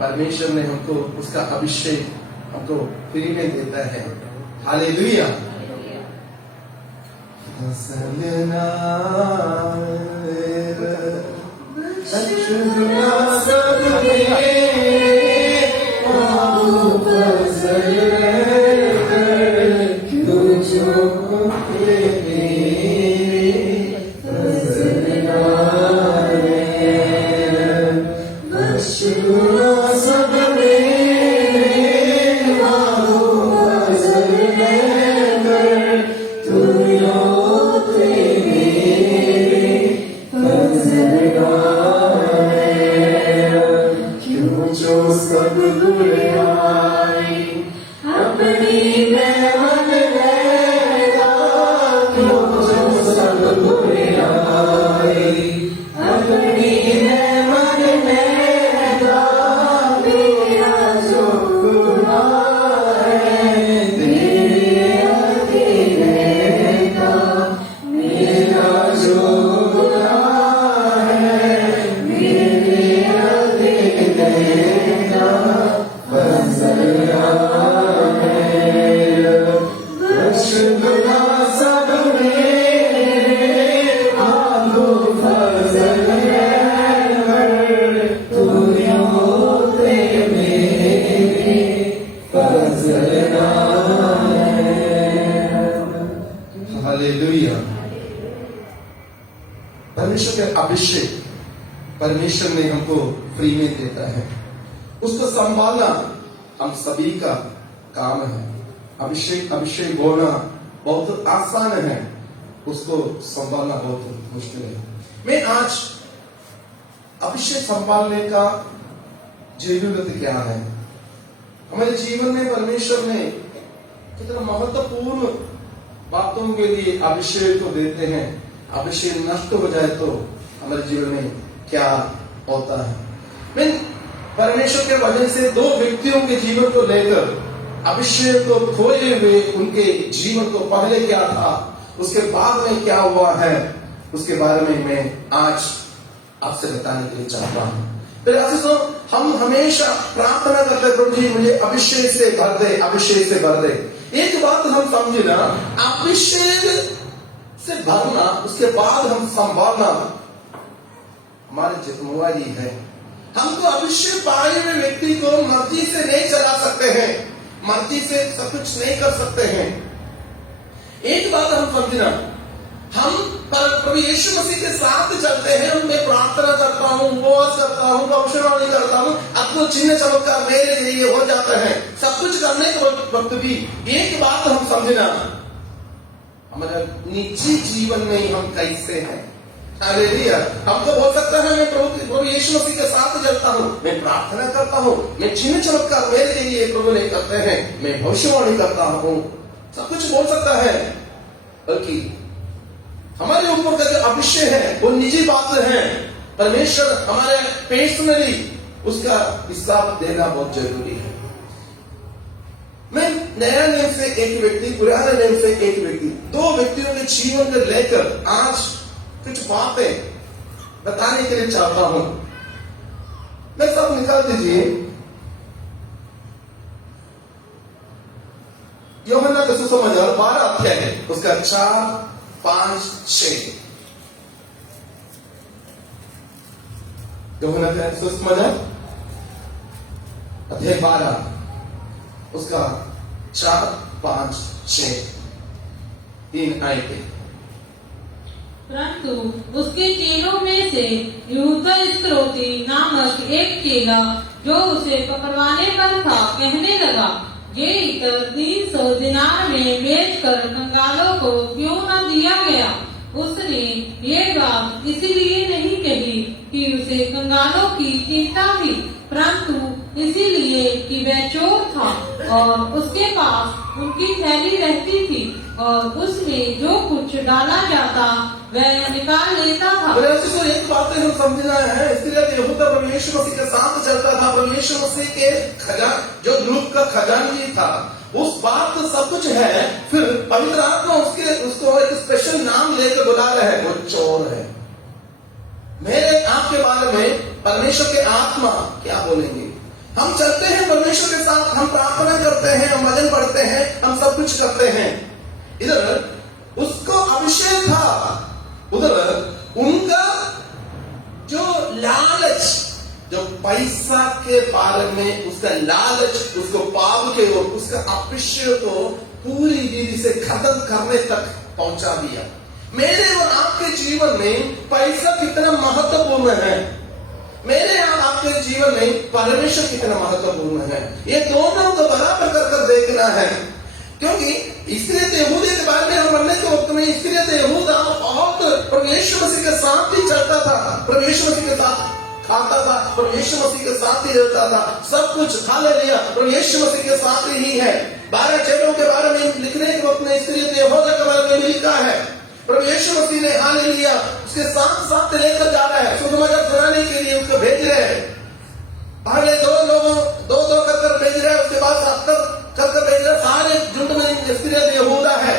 परमेश्वर ने हमको उसका अभिषेक हमको फ्री में देता है। हालेलुया। परमेश्वर के अभिषेक परमेश्वर ने हमको फ्री में देता है, उसको संभालना हम सभी का काम है। अभिषेक बोलना बहुत आसान है, उसको संभालना बहुत मुश्किल है। मैं आज अभिषेक संभालने का जरूरत क्या है, हमारे जीवन में परमेश्वर ने कितना महत्वपूर्ण बातों के लिए अभिषेक को देते हैं। अभिषेक नष्ट हो जाए तो हमारे जीवन में क्या होता है। मैं परमेश्वर के वजह से दो व्यक्तियों के जीवन को लेकर अभिषेक को खोए हुए उनके जीवन को पहले क्या था, उसके बाद में क्या हुआ है, उसके बारे में मैं आज आपसे बताने के लिए चाहता हूँ। तो हम हमेशा प्रार्थना करते प्रभु जी मुझे अभिषेक से भर दे, अभिषेक से भर दे। एक बात हम समझे ना, अभिषेक से भरना उसके बाद हम संभालना हमारी जिम्मेवारी है। हम तो अभिषेक पाए हुए व्यक्ति को मर्जी से नहीं चला सकते हैं, मर्जी से सब कुछ नहीं कर सकते हैं। एक बात हम समझना, हम प्रभु यीशु मसीह के साथ चलते हैं। मैं प्रार्थना करता हूँ, उपवास करता हूँ, भविष्यवाणी करता हूँ, आपको चिन्ह चमत्कार मेरे लिए हो जाता है। सब कुछ करने के वक्त भी एक बात हम समझना, हमारे निजी जीवन में हम कैसे हैं। हालेलुया। हमको बोल सकता है मैं प्रभु यीशु मसीह के साथ चलता हूँ, मैं प्रार्थना करता हूँ, मैं चिन्ह चमत्कार मेरे लिए प्रभु ने करते हैं, मैं भविष्यवाणी करता हूँ, सब कुछ बोल सकता है। बल्कि हमारे ऊपर का जो अभिषेक है वो निजी बात है। परमेश्वर हमारे पर्सनली उसका हिसाब देना बहुत जरूरी है। मैं नया नियम से एक व्यक्ति, पुराने नियम से एक व्यक्ति, दो व्यक्तियों के जीवन को लेकर आज कुछ बातें बताने के लिए चाहता हूं। मैं सब निकाल दीजिए, यूहन्ना का सुसमाचार 12 अध्याय है, उसका 4, 5, 6। यूहन्ना का सुसमाचार अध्याय 12 उसका 4, 5, 6 3 आयतें। परंतु उसके चेलों में से यहूदा इस्करियोती नामक एक चेला जो उसे पकड़वाने पर था कहने लगा, ये इत्र 300 दिनार में बेचकर कंगालों को क्यों न दिया गया। उसने ये बात इसलिए नहीं कही कि उसे कंगालों की चिंता थी, परंतु इसीलिए कि वह चोर था और उसके पास उनकी थैली रहती थी और उसमें जो कुछ डाला जाता वह निकाल लेता था। तो एक बात हम समझना है, इसलिए यहूदा प्रभु यीशु मसीह के साथ चलता था। प्रभु यीशु मसीह के खजान जो ग्रुप का खजानजी था, उस बात तो सब कुछ है। फिर पवित्र आत्मा उसको एक स्पेशल नाम लेकर बुला रहे हैं, वो चोर है। मेरे आपके बारे में परमेश्वर के आत्मा क्या बोलेंगे? हम चलते हैं परमेश्वर के साथ, हम प्रार्थना करते हैं, हम भजन पढ़ते हैं, हम सब कुछ करते हैं। इधर उसको अभिषेक था, उधर उनका जो लालच, जो पैसा के बारे में उसका लालच, उसको पाप के ओर, उसका अभिषेक को पूरी रीति से खत्म करने तक पहुंचा दिया। मेरे और आपके जीवन में पैसा कितना महत्वपूर्ण है, मेरे और आपके जीवन में परमेश्वर कितना महत्वपूर्ण है, ये दोनों को बराबर कर देखना है। क्योंकि इस्करियत यहूदा के बारे में हम पढ़ने के वक्त में इस्करियत यहूदा बहुत परमेश्वर मसीह के साथ ही चलता था, परमेश्वर मसीह के साथ खाता था, परमेश्वर मसीह के साथ ही रहता था, सब कुछ हालेलुया परमेश्वर मसीह के साथ ही है। 12 चेलों के बारे में लिखने के वक्त में इस्करियत यहूदा के बारे में लिखा है, परमेश्वर मसीह ने हालेलुया उसके साथ साथ लेकर जा रहा है, सुसमाचार सुनाने के लिए उसको भेज रहे हैं। पहले दो कर भेज रहे हैं, उसके बाद 70 कर भेज रहे, सारे झुंड में इस्करियत यहूदा है,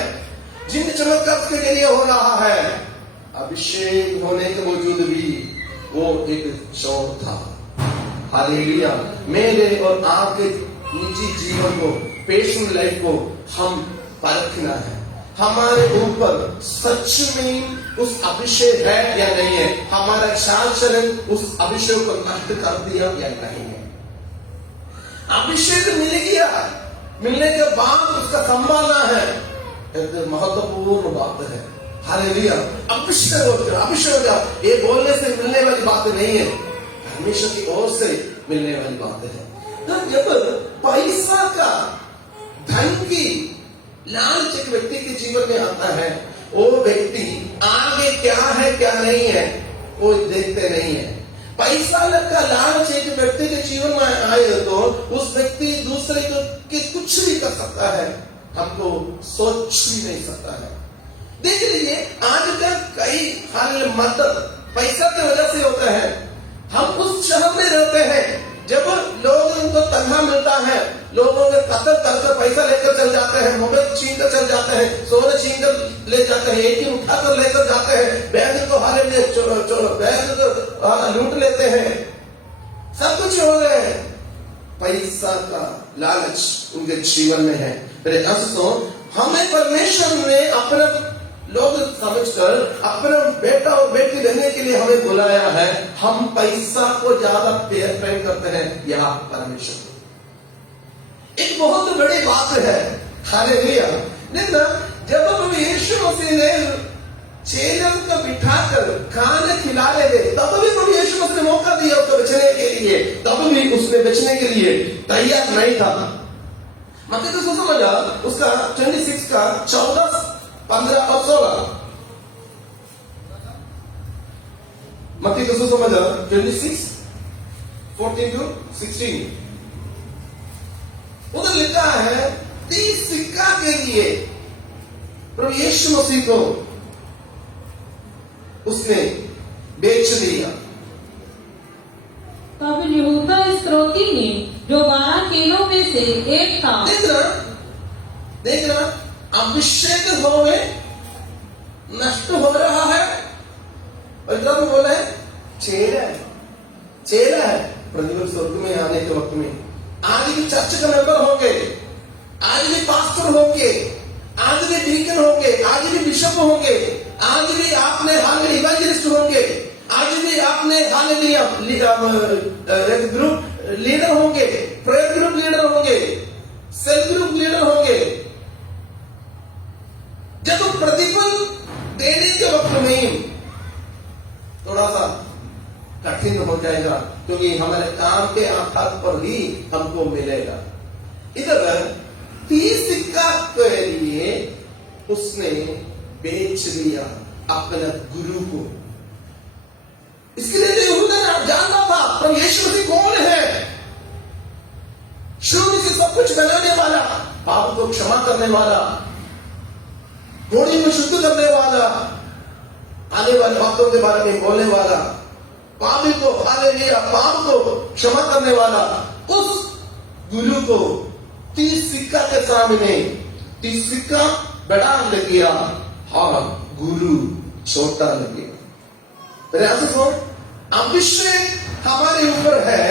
जिन चमत्कार के लिए हो रहा है। अभिषेक होने के बावजूद भी वो एक चोर था। हालेलुया, मेरे और आपके निजी जीवन को, पेशेंट लाइफ को हम परखना है, हमारे ऊपर सच में उस अभिषेक है या नहीं है, हमारा चाल चलन उस अभिषेक को नष्ट कर दिया या नहीं है। अभिषेक मिल गया, मिलने के बाद उसका संभालना है, एक महत्वपूर्ण बात है। हालेलुया, अभिषेक ये बोलने से मिलने वाली बात नहीं है, परमेश्वर की ओर से मिलने वाली बात है। तो जब पैसा का, धन की लालच एक व्यक्ति के जीवन में आता है, वो व्यक्ति आगे क्या है क्या नहीं है वो देखते नहीं है। पैसा का लालच एक व्यक्ति के जीवन में आए तो उस व्यक्ति दूसरे को कुछ भी कर सकता है, हमको सोच भी नहीं सकता है। देख लीजिए आजकल कई हाल मदद पैसा की वजह से होता है। हम उस शहर में रहते हैं जब लोगों को तनख्वाह मिलता है, लोगों में कत्ल करके पैसा लेकर चल जाते हैं, मोबाइल छीन कर चल जाते हैं, सोने छीन कर ले जाते हैं, एटीएम उठाकर लेकर जाते हैं, बैंक को हारे में बैंक को लूट लेते हैं, सब कुछ हो रहे हैं। पैसा का लालच उनके जीवन में है। मेरे दोस्तों, हमें परमेश्वर ने अपना लोग समझकर अपना बेटा और बेटी रहने के लिए हमें बुलाया है। हम पैसा को ज्यादा प्रेम करते हैं या परमेश्वर को? एक बहुत बड़ी बात है। हालेलुया, देखना जब यीशु मसीह ने चेलों को बिठाकर खाना खिलाने दे, तब भी प्रभु यीशु मसीह ने मौका दिया उसको बचने के लिए, तब भी उसने बचने के लिए तैयार नहीं था। मत्ती तो समझा उसका 26 का 14, 15 और 16, मत्ती तो समझा 26, 14 to 16, उधर लिखा है 30 सिक्का के लिए प्रभु यीशु मसीह को उसने बेच दिया। तब यहूदा इस्करियोती ने, जो 12 चेलों में से एक था, देखना अभिषेक होवे नष्ट हो रहा है। और जब बोला है चेला है प्रतिफल स्वर्ग में आने के वक्त में, आज भी चर्च का मेंबर होंगे, आज भी पास्टर होंगे, आज भी डीकन होंगे, आज भी बिशप होंगे, आज भी आपने हाल इवेंजलिस्ट होंगे, आज भी आपने हाल ग्रुप लीडर होंगे, प्रेयर ग्रुप लीडर होंगे, सेल्फ ग्रुप लीडर होंगे। जब प्रतिफल देने के वक्त में थोड़ा सा कठिन हो जाएगा, क्योंकि हमारे काम के आधार पर ही हमको मिलेगा। इधर 30 सिक्का के लिए उसने बेच दिया अपने गुरु को। इसके लिए यहूदा जानता था पर यीशु मसीह कौन है, शुरू से सब कुछ बनाने वाला, पाप को क्षमा करने वाला, घोड़ी को शुद्ध करने वाला, आने वाले बातों के बारे में बोलने वाला, पापी को हालेलुया पाप को क्षमा करने वाला, उस गुरु को 30 सिक्का के सामने 30 सिक्का बड़ा लग गया, हाँ गुरु छोटा लग गया। अभिषेक हमारे ऊपर है,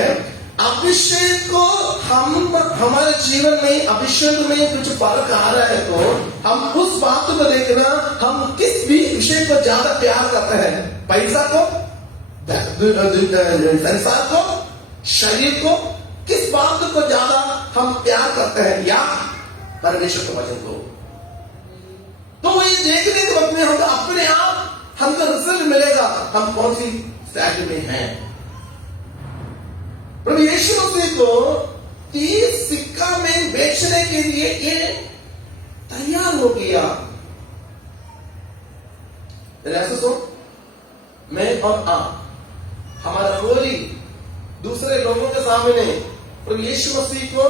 अभिषेक को हम हमारे जीवन में अभिषेक में कुछ फर्क आ रहा है तो हम उस बात को देखना, हम किस भी विषय को ज्यादा प्यार करते हैं, पैसा को, संसार को, शरीर को, किस बात को ज्यादा हम प्यार करते हैं, या परमेश्वर के वचन को। तो ये देखने के वक्त में हम अपने आप हमको रिजल्ट मिलेगा हम कौन सी स्टैंड में हैं। प्रभु यीशु मसीह को 30 सिक्का में बेचने के लिए ये तैयार हो गया। ऐसे सो मैं और आप, हमारा कोई दूसरे लोगों के सामने प्रभु यीशु मसीह को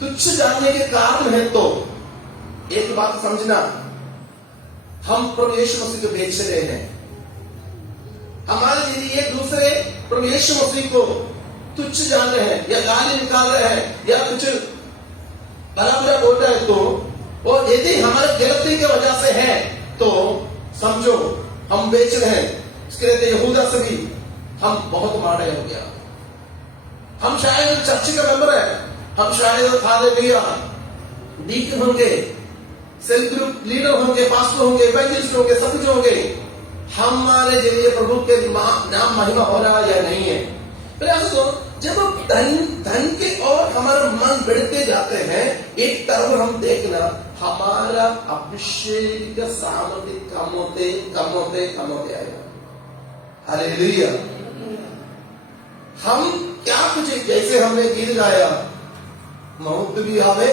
तुच्छ जानने के कारण है, तो एक बात समझना, हम प्रभु यीशु मसीह को बेच रहे हैं। हमारे लिए एक दूसरे प्रभु यीशु मसीह को तुच्छ जान रहे हैं, या गाली निकाल रहे हैं, या कुछ भला बुरा बोल रहे हैं, तो और यदि हमारे गलती की वजह से है तो समझो हम बेच रहे हैं। इसके लिए यहूदा से भी हम बहुत मारे हो गया। हम शायद चर्च का मेंबर है, हम शायद हालेलुया डीकन होंगे, सेल्फ ग्रुप लीडर होंगे, पास्टर होंगे, इवेंजलिस्ट होंगे, सब कुछ होंगे, हमारे जरिए प्रभु के नाम महिमा हो रहा है या नहीं है। तो जब हम धन के और हमारा मन बढ़ते जाते हैं, एक तरफ हम देखना हमारा अभिषेक का सामर्थ्य कम होते आएगा। हालेलुया। हम क्या कुछ, जैसे हमने गीत गाया, मौत भी आवे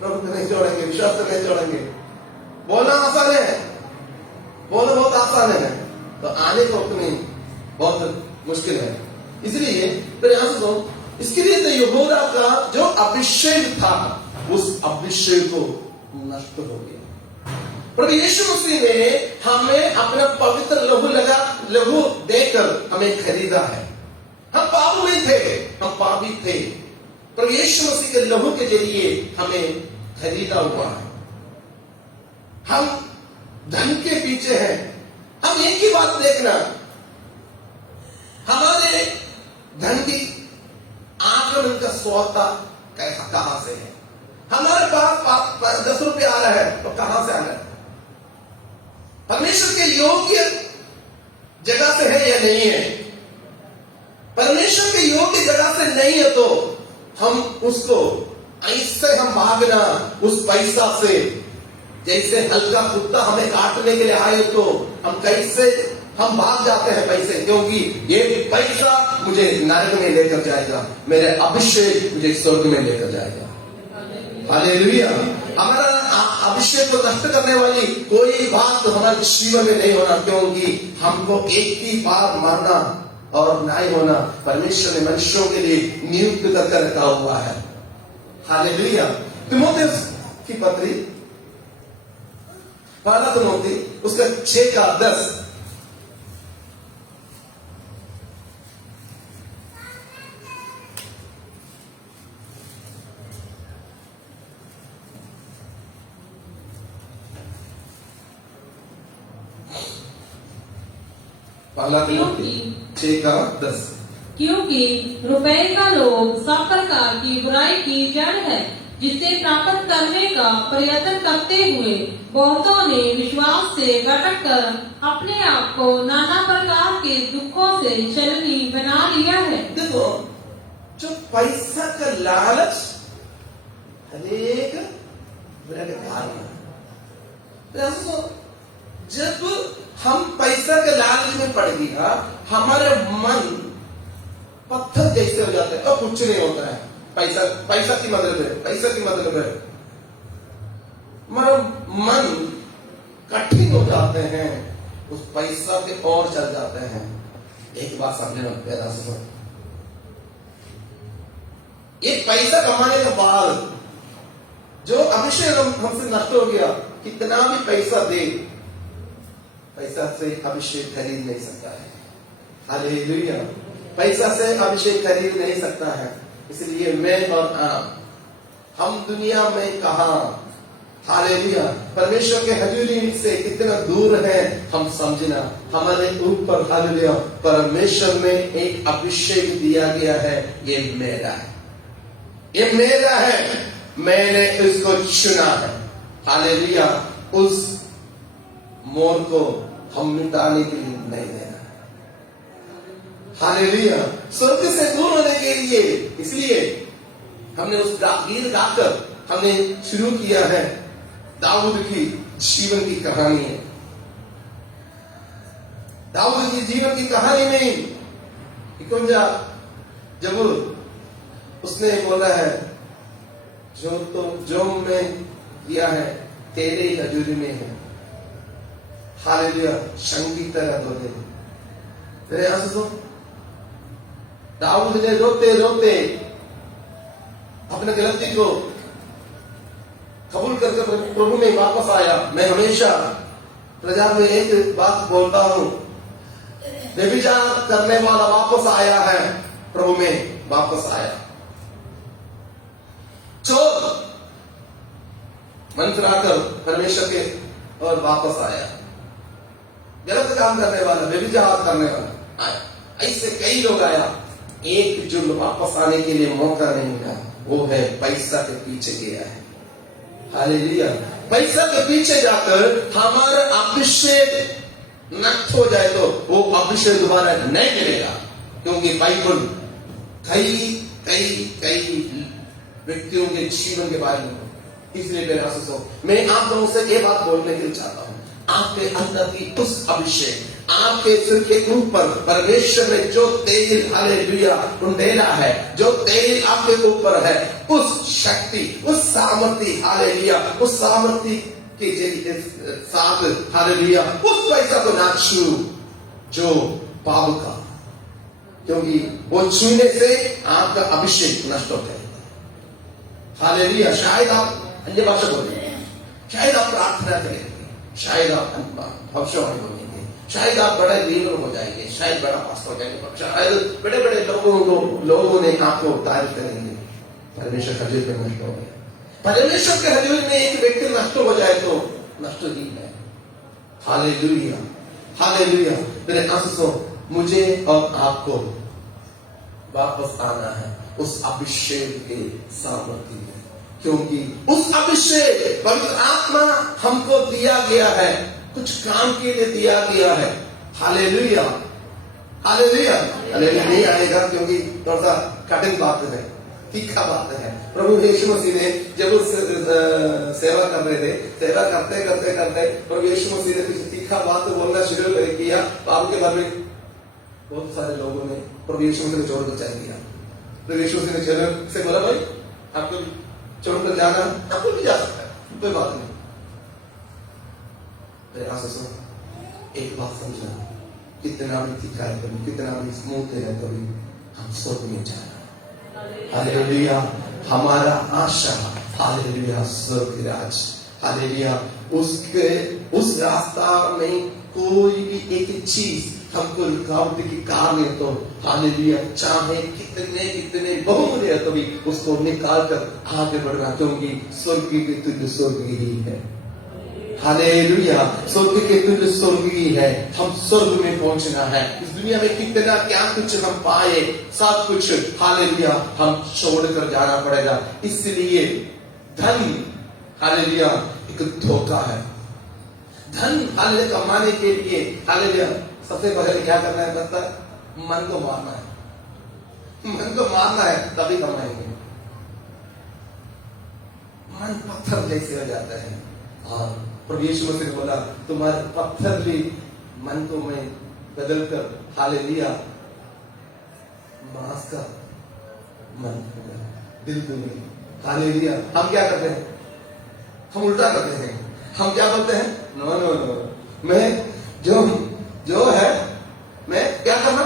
प्रभु को नहीं छोड़ेंगे, विश्वास को नहीं छोड़ेंगे। बोलना आसान है, बोलना बहुत आसान है, तो आने को उतनी बहुत मुश्किल है। इसलिए प्रयास हो, इसके लिए तो यहोवा का जो अभिषेक था, उस अभिषेक को नष्ट हो गया। प्रभु यीशु मसीह ने हमें अपना पवित्र लहू देकर हमें खरीदा है। हम पाप में थे, हम पापी थे, प्रभु यीशु मसीह के लहू के जरिए हमें खरीदा हुआ है। हम धन के पीछे हैं। हम एक ही बात देखना, हमारे धन की आगमन का स्वता कहां से है। हमारे पास 10 रुपये आ रहा है तो कहां से आ रहा है? परमेश्वर के योग्य जगह से है या नहीं है? परमेश्वर के योग्य जगह से नहीं है तो हम उसको ऐसे हम भागना उस पैसा से, जैसे हल्का कुत्ता हमें काटने के लिए आए तो हम कैसे हम भाग जाते हैं पैसे, क्योंकि ये पैसा मुझे नरक में लेकर जाएगा, मेरे अभिषेक मुझे स्वर्ग में लेकर जाएगा। हालेलुया। हमारा अभिषेक को नष्ट करने वाली कोई बात हमारे जीवन में नहीं होना, क्योंकि हमको एक ही बार मरना और नहीं होना परमेश्वर ने मनुष्यों के लिए नियुक्त करके रखा हुआ है। हालेलुया। तीमुथियुस की पत्री, पहला तीमुथी उसका 6:10, पहला तीमुथी 6:10। क्योंकि रुपए का लोभ सब प्रकार की बुराई की जड़ है, जिसे प्राप्त करने का प्रयत्न करते हुए बहुतों ने विश्वास से भटक कर अपने आप को नाना प्रकार के दुखों से शलनी बना लिया है। देखो, जो पैसा का लालच हरेक बुरा का कारण है। जब हम पैसा के लालच में पड़ गया, हमारे मन पत्थर जैसे हो जाते हैं और कुछ नहीं होता है। पैसा की मतलब है, पैसा की मतलब है, मन कठिन हो जाते हैं, उस पैसा के और चल जाते हैं। एक बात समझना पैदा से, एक पैसा कमाने के बाद जो अभिषेक हमसे नष्ट हो गया, कितना भी पैसा दे, पैसा से अभिषेक खरीद नहीं सकता है। हालेलुया। पैसा से अभिषेक खरीद नहीं सकता है। इसलिए मैं और आप, हम दुनिया में कहा हालेलुया। परमेश्वर के हजूरी से कितना दूर है हम समझना। हमारे ऊपर हालेलुया परमेश्वर ने एक अभिषेक दिया गया है, ये मेरा है, ये मेरा है, मैंने इसको चुना है। हालेलुया। उस मोर को हम मिटाने के लिए नहीं देना। हालेलुया। स्वर्ग से दूर होने के लिए इसलिए हमने उस गीत गाकर हमने शुरू किया है। दाऊद की जीवन की कहानी है। दाऊद की जीवन की कहानी में जब उसने बोला है जो मैं किया है तेरे हजूरी में है। हालेलुया। शंकी तरह तो दे तेरे यहां से सुन। दाऊद ने रोते रोते अपने गलती को कबूल करके प्रभु में वापस आया। मैं हमेशा प्रजा में एक बात बोलता हूं, व्यभिचार करने वाला वापस आया है, प्रभु में वापस आया। चोर मन फिराकर परमेश्वर के और वापस आया। गलत काम करने वाला, व्यभिचार करने वाला आया। ऐसे कई लोग आया, एक जो वापस आने के लिए मौका नहीं मिला, वो है पैसा के पीछे गया है। हालेलुया। पैसा के पीछे जाकर हमारा अभिषेक नष्ट हो जाए तो वो अभिषेक दोबारा नहीं मिलेगा, क्योंकि बाइबल कई व्यक्तियों के जीवन के बारे में। इसलिए मेरे आशीषों मैं आप लोगों से ये बात बोलने के लिए चाहता हूं, आपके अंदर की उस अभिषेक, आपके सिर के ऊपर परमेश्वर ने जो तेल हालेलुया उंडेला है, जो तेल आपके ऊपर है, उस शक्ति, उस सामर्थ्य हालेलुया, उस सामर्थ्य के साथ हालेलुया उस पैसा को ना छू जो पाप का, क्योंकि वो छूने से आपका अभिषेक नष्ट हो जाएगा। हालेलुया। शायद आप अन्य भाषा बोलेंगे, शायद आप प्रार्थना करेंगे, शायद आप भविष्यवाणी बोलेंगे, शायद आप बड़े लीडर हो जाएंगे, शायद बड़ा पास्टर हो जाएंगे, शायद बड़े बड़े लोगों ने आपको तारीफ करेंगे। परमेश्वर हजूर में नष्ट हो गया। परमेश्वर के हजूर में एक व्यक्ति नष्ट हो जाए तो नष्ट ही है। हालेलुया। हालेलुया। मेरे आशीषों, मुझे और आपको वापस आना है उस अभिषेक के सामर्थ्य में, क्योंकि उस अभिषेक पवित्र आत्मा हमको दिया गया है, कुछ काम के लिए दिया गया है। हालेलुया। हालेलुया। हालेलुया नहीं आएगा क्योंकि थोड़ा सा कठिन बात है, तीखा बात है। प्रभु यीशु मसीह ने जब उस सेवा कर रहे थे, सेवा करते करते करते प्रभु यीशु मसीह ने कुछ तीखा बात बोलना शुरू किया, तो आपके बारे में बहुत सारे लोगों ने प्रभु यीशु मसीह को छोड़कर चल दिया। प्रभु यीशु मसीह ने चलो से बोला, भाई आपको छोड़कर जाना, आपको भी जा सकता है, कोई बात नहीं। एक बात समझना, कितना भी तीखा है कभी, कितना भी स्मूथ है कभी, हम स्वर्ग में जाना। हालेलुया। हमारा आशा हालेलुया स्वर्ग राज। हालेलुया। उसके उस रास्ता में कोई भी एक चीज हमको रुकावट की कारण है तो हालेलुया चाहे कितने बहुत है तो भी उसको निकाल कर आगे बढ़ना, क्योंकि स्वर्ग के तुल्य स्वर्ग ही है। हालेलुया। स्वर्ग के तुल्य स्वर्ग ही है। हम स्वर्ग में पहुंचना है। इस दुनिया में कितना क्या कुछ हम पाए, सब कुछ हालेलुया हम छोड़कर जाना पड़ेगा। इसलिए धन हालेलुया एक धोखा है। धन हालेलुया कमाने के लिए हालेलुया सबसे पहले क्या करना है पता है? मन को मारना है। मन को मारना है तभी कमाएंगे। मन पत्थर जैसे हो जाता है, और प्रभु यीशु मसीह ने बोला तुम्हारे पत्थरली मन को मैं बदल कर हालेलुया मांस का मन होगा, दिल दूंगी। हालेलुया। हम क्या करते हैं? हम उल्टा करते हैं। हम क्या बोलते हैं? नो नो नो, मैं जो है मैं क्या करना,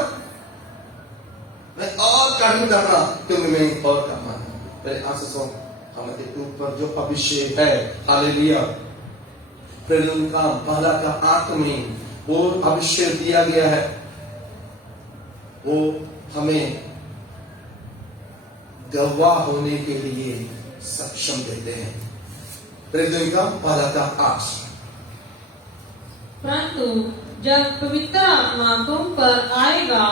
मैं और कठिन करना, क्योंकि मैं और कमाना। मेरे आशीषों, हमारे ऊपर जो अभिषेक है हालेलुया प्रेम का बाला का आंख में वो अभिषेक दिया गया है, वो हमें गवाह होने के लिए सक्षम देते हैं। प्रेरितों का पहला का 8। परंतु जब पवित्र आत्मा तुम पर आएगा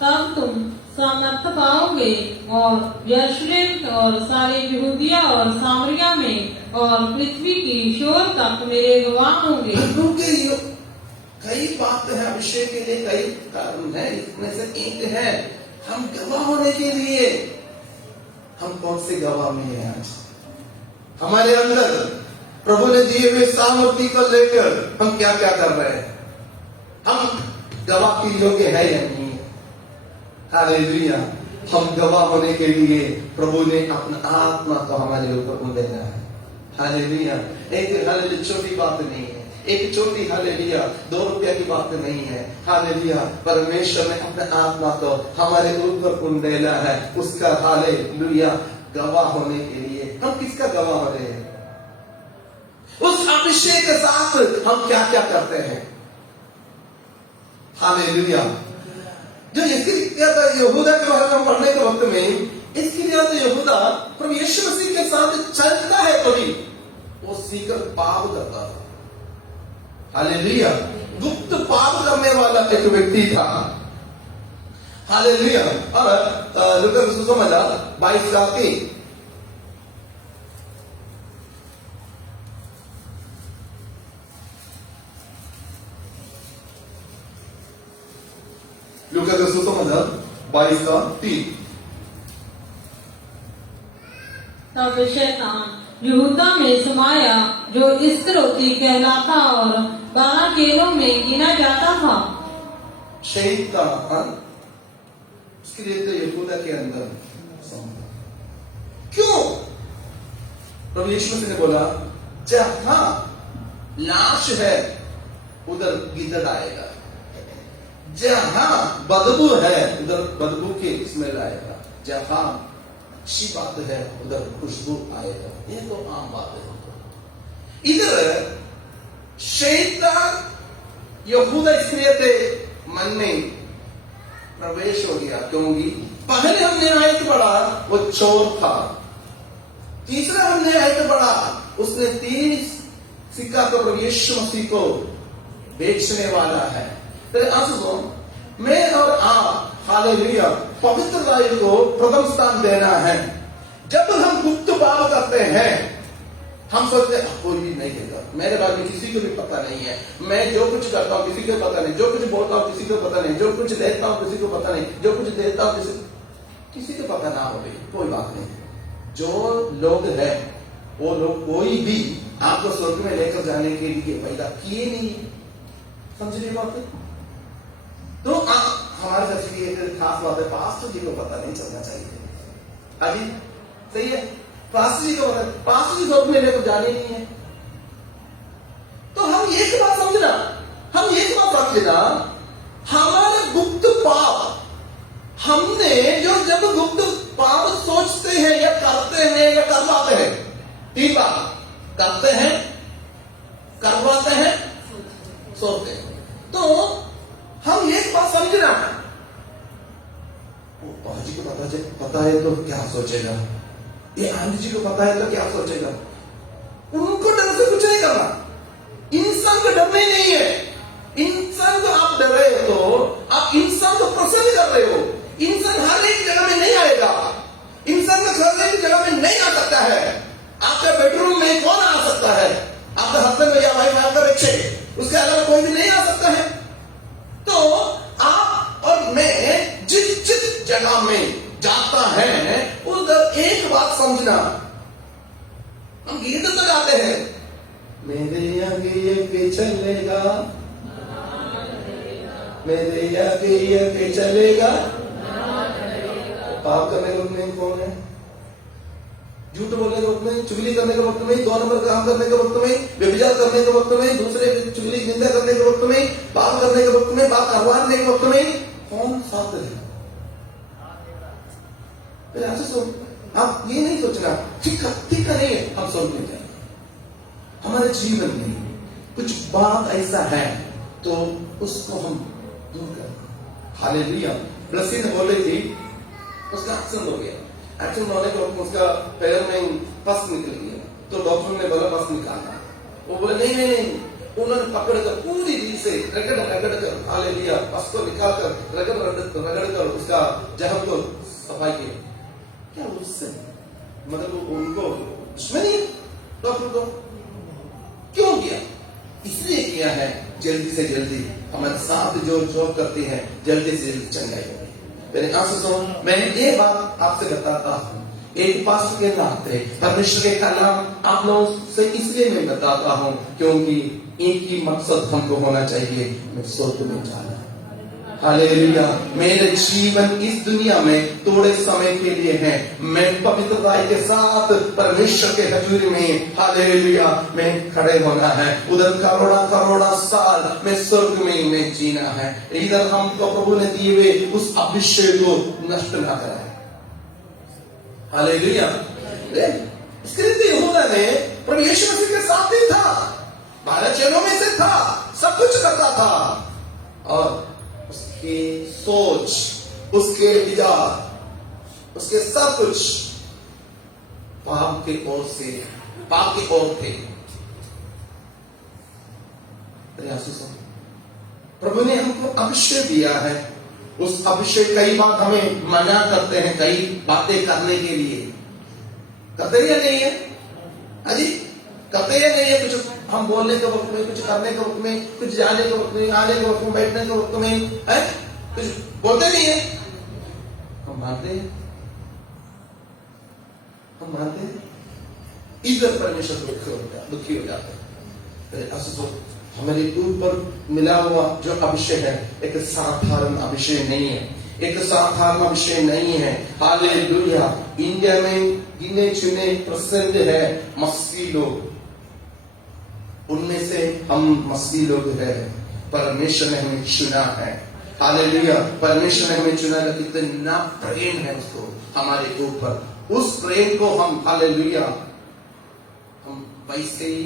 तब तुम सामर्थ पाओगे और यरूशलेम और सारे यहूदिया और सामरिया में और पृथ्वी की शोर तक मेरे गवाह होंगे। क्योंकि ये कई बातें हैं, अभिषेक के लिए कई कारण है, इसमें से एक है हम गवाह होने के लिए। हम कौन से गवाह में हैं आज? हमारे अंदर प्रभु ने दिए हुए सामर्थ्य को लेकर हम क्या क्या कर रहे हैं? हम गवाह के योग्य है या नहीं? हालेलुया। हम गवाह होने के लिए प्रभु ने अपना आत्मा को हमारे ऊपर उंडेला है। हालेलुया। एक हालेलुया छोटी बात नहीं है, एक छोटी हालेलुया 2 रुपया की बात नहीं है। हालेलुया। परमेश्वर ने अपने आत्मा को हमारे ऊपर उंडेला है, उसका हालेलुया गवाह होने के लिए। हम किसका गवाह हो रहे हैं? उस अभिषेक के साथ हम क्या क्या करते हैं? हालेलुया। जो इसकी क्या था, यहूदा के बारे में पढ़ने के वक्त में इसके लिए तो यहूदा प्रभु यीशु मसीह के साथ चलता है, कभी वो सीकर पाप करता था। हालेलुया। गुप्त पाप करने वाला एक व्यक्ति था। हालेलुया। और लूका सुसमाचार 22 का 3। लूका का सुसमाचार 22 का 3। तब शैतान यहूदा में समाया जो इस्करियोती कहलाता और 12 चेलों में गिना जाता था। शैतान उसके लिए तो यहूदा के अंदर समा। क्यों? प्रभु यीशु मसीह ने बोला जहां लाश है उधर गिद्ध आएगा, जहां बदबू है उधर बदबू की स्मेल आएगा, जहां अच्छी बात है उधर खुशबू आएगा। ये तो आम बात है। इधर शैतान यहूदा इस्करियोती मन में प्रवेश हो गया, क्योंकि पहले हमने आयत पढ़ा वो चोर था, तीसरा हमने आयत पढ़ा उसने 3 सिक्का को प्रभु यीशु मसीह को बेचने वाला है। तेरे आंसू मैं और आप हालेलुया पवित्र राय को प्रथम स्थान देना है। जब हम गुप्त पाप करते हैं हम सोचते हैं कोई भी नहीं देगा, मेरे बारे में किसी को भी पता नहीं है, मैं जो कुछ करता हूं किसी को पता नहीं, जो कुछ बोलता हूं किसी को पता नहीं, जो कुछ देता हूं किसी को पता नहीं, जो कुछ देता हूं किसी को पता ना हो, कोई बात नहीं। जो लोग हैं वो लोग कोई भी आपको स्वर्ग में लेकर जाने के लिए पैदा किए नहीं। समझ रही बात? तो हमारे चर्च की एक खास बात है, पास्टर जी को पता नहीं चलना चाहिए। अभी सही है, पास्टर जी को पता, पास्टर जी स्वर्ग में लेकर जाने नहीं है। तो हम एक बात समझना, हमारे गुप्त पाप हमने जो जब गुप्त पाप सोचते हैं या करते हैं या करवाते हैं, 3 बात करते हैं, करवाते हैं, सोचते हैं। तो हम एक बात समझना, जी को पता है तो क्या सोचेगा, ये आंटी जी को पता है तो क्या सोचेगा। उनको डर से कुछ नहीं करना, इंसान को डरना ही नहीं है। इंसान को आप डर रहे हो तो आप इंसान को प्रसन्न कर रहे हो। इंसान हर एक जगह में नहीं आएगा, इंसान का हर एक जगह में नहीं आ सकता है। आपके बेडरूम में कौन आ सकता है? आपका हस्बैंड या वाइफ, आपका बच्चे, उसके अलावा कोई भी नहीं आ सकता है। तो आप और मैं जिस जगह में जाता है उधर एक बात समझना, हम गीत तो गाते हैं, मेरे आगे ये चलेगा, मेरे आगे ये चलेगा। पाप करने के वक्त में कौन है? झूठ बोलने के वक्त में, चुगली करने के वक्त में, 2 नंबर काम करने के वक्त में, व्यभिचार करने के वक्त में, दूसरे चुगली निंदा करने के वक्त में, बात करने के वक्त में, बात करवाने के वक्त में कौन साथ है? आप ये नहीं सोचना ठीक नहीं है, हम सोच लेते हैं। हमारे जीवन में कुछ बात ऐसा है तो उसको हम दूर करें। हालेलुया। ब्लसी ने बोल रही थी, उसका एक्सीडेंट हो गया, एक्सीडेंट होने के वक्त उसका पैर में पस निकल गया, तो डॉक्टर ने बोला बस निकालना। वो बोले नहीं नहीं नहीं, उन्होंने पकड़कर पूरी रील से रगड़ रगड़ कर हालेलुया बस को निकाल कर रगड़ रगड़ कर उसका जहर को सफाई किया। क्या उससे मतलब उनको दुश्मनी डॉक्टर को क्यों किया? इसलिए किया है जल्दी से जल्दी हमारे साथ जो जॉब करती है जल्दी से जल्दी चंगाई हो। मेरे आंसू सुनो, मैं ये बात आपसे बताता हूँ एक पास के नाते परमेश्वर के कलाम आप लोगों से इसलिए मैं बताता हूँ क्योंकि एक ही मकसद हमको होना चाहिए, मैं स्वर्ग में जाना। हालेलुया। मेरे जीवन इस दुनिया में थोड़े समय के लिए है, मैं पवित्रता के साथ परमेश्वर के हजूरी में हालेलुया मैं खड़े होना है। उधर करोड़ा साल मैं स्वर्ग में मैं जीना है। इधर हमको प्रभु ने दिए हुए उस अभिषेक को नष्ट ना कराए। हालेलुया। इसके लिए यहूदा ने प्रभु यीशु मसीह के साथ ही था, 12 चेलों में से था, सब कुछ करता था और उसकी सोच, उसके विचार, उसके सब कुछ पाप की ओर थे। प्रभु ने हमको अभिषेक दिया है, उस अभिषेक कई बार हमें मना करते हैं कई बातें करने के लिए, करते या नहीं है? अजी करते या नहीं है? कुछ हम बोलने के वक्त में, कुछ करने के वक्त में, कुछ जाने के वक्त में, आने के वक्त में, बैठने के वक्त में है कुछ बोलते नहीं है। हम मानते हैं, इधर परमेश्वर दुखी हो जाते हैं। हमारे ऊपर मिला हुआ जो अभिषेक है एक साधारण अभिषेक नहीं है, एक साधारण अभिषेक नहीं है। हालेलुया। इंडिया में गिने चुने प्रसिद्ध है मसीह लोग, उनमें से हम मसीह लोग हैं। परमेश्वर ने हमें चुना है। हालेलुया। परमेश्वर ने हमें चुना है, कितना प्रेम है उसको हमारे ऊपर, उस प्रेम को हम हालेलुया हम पैसे ही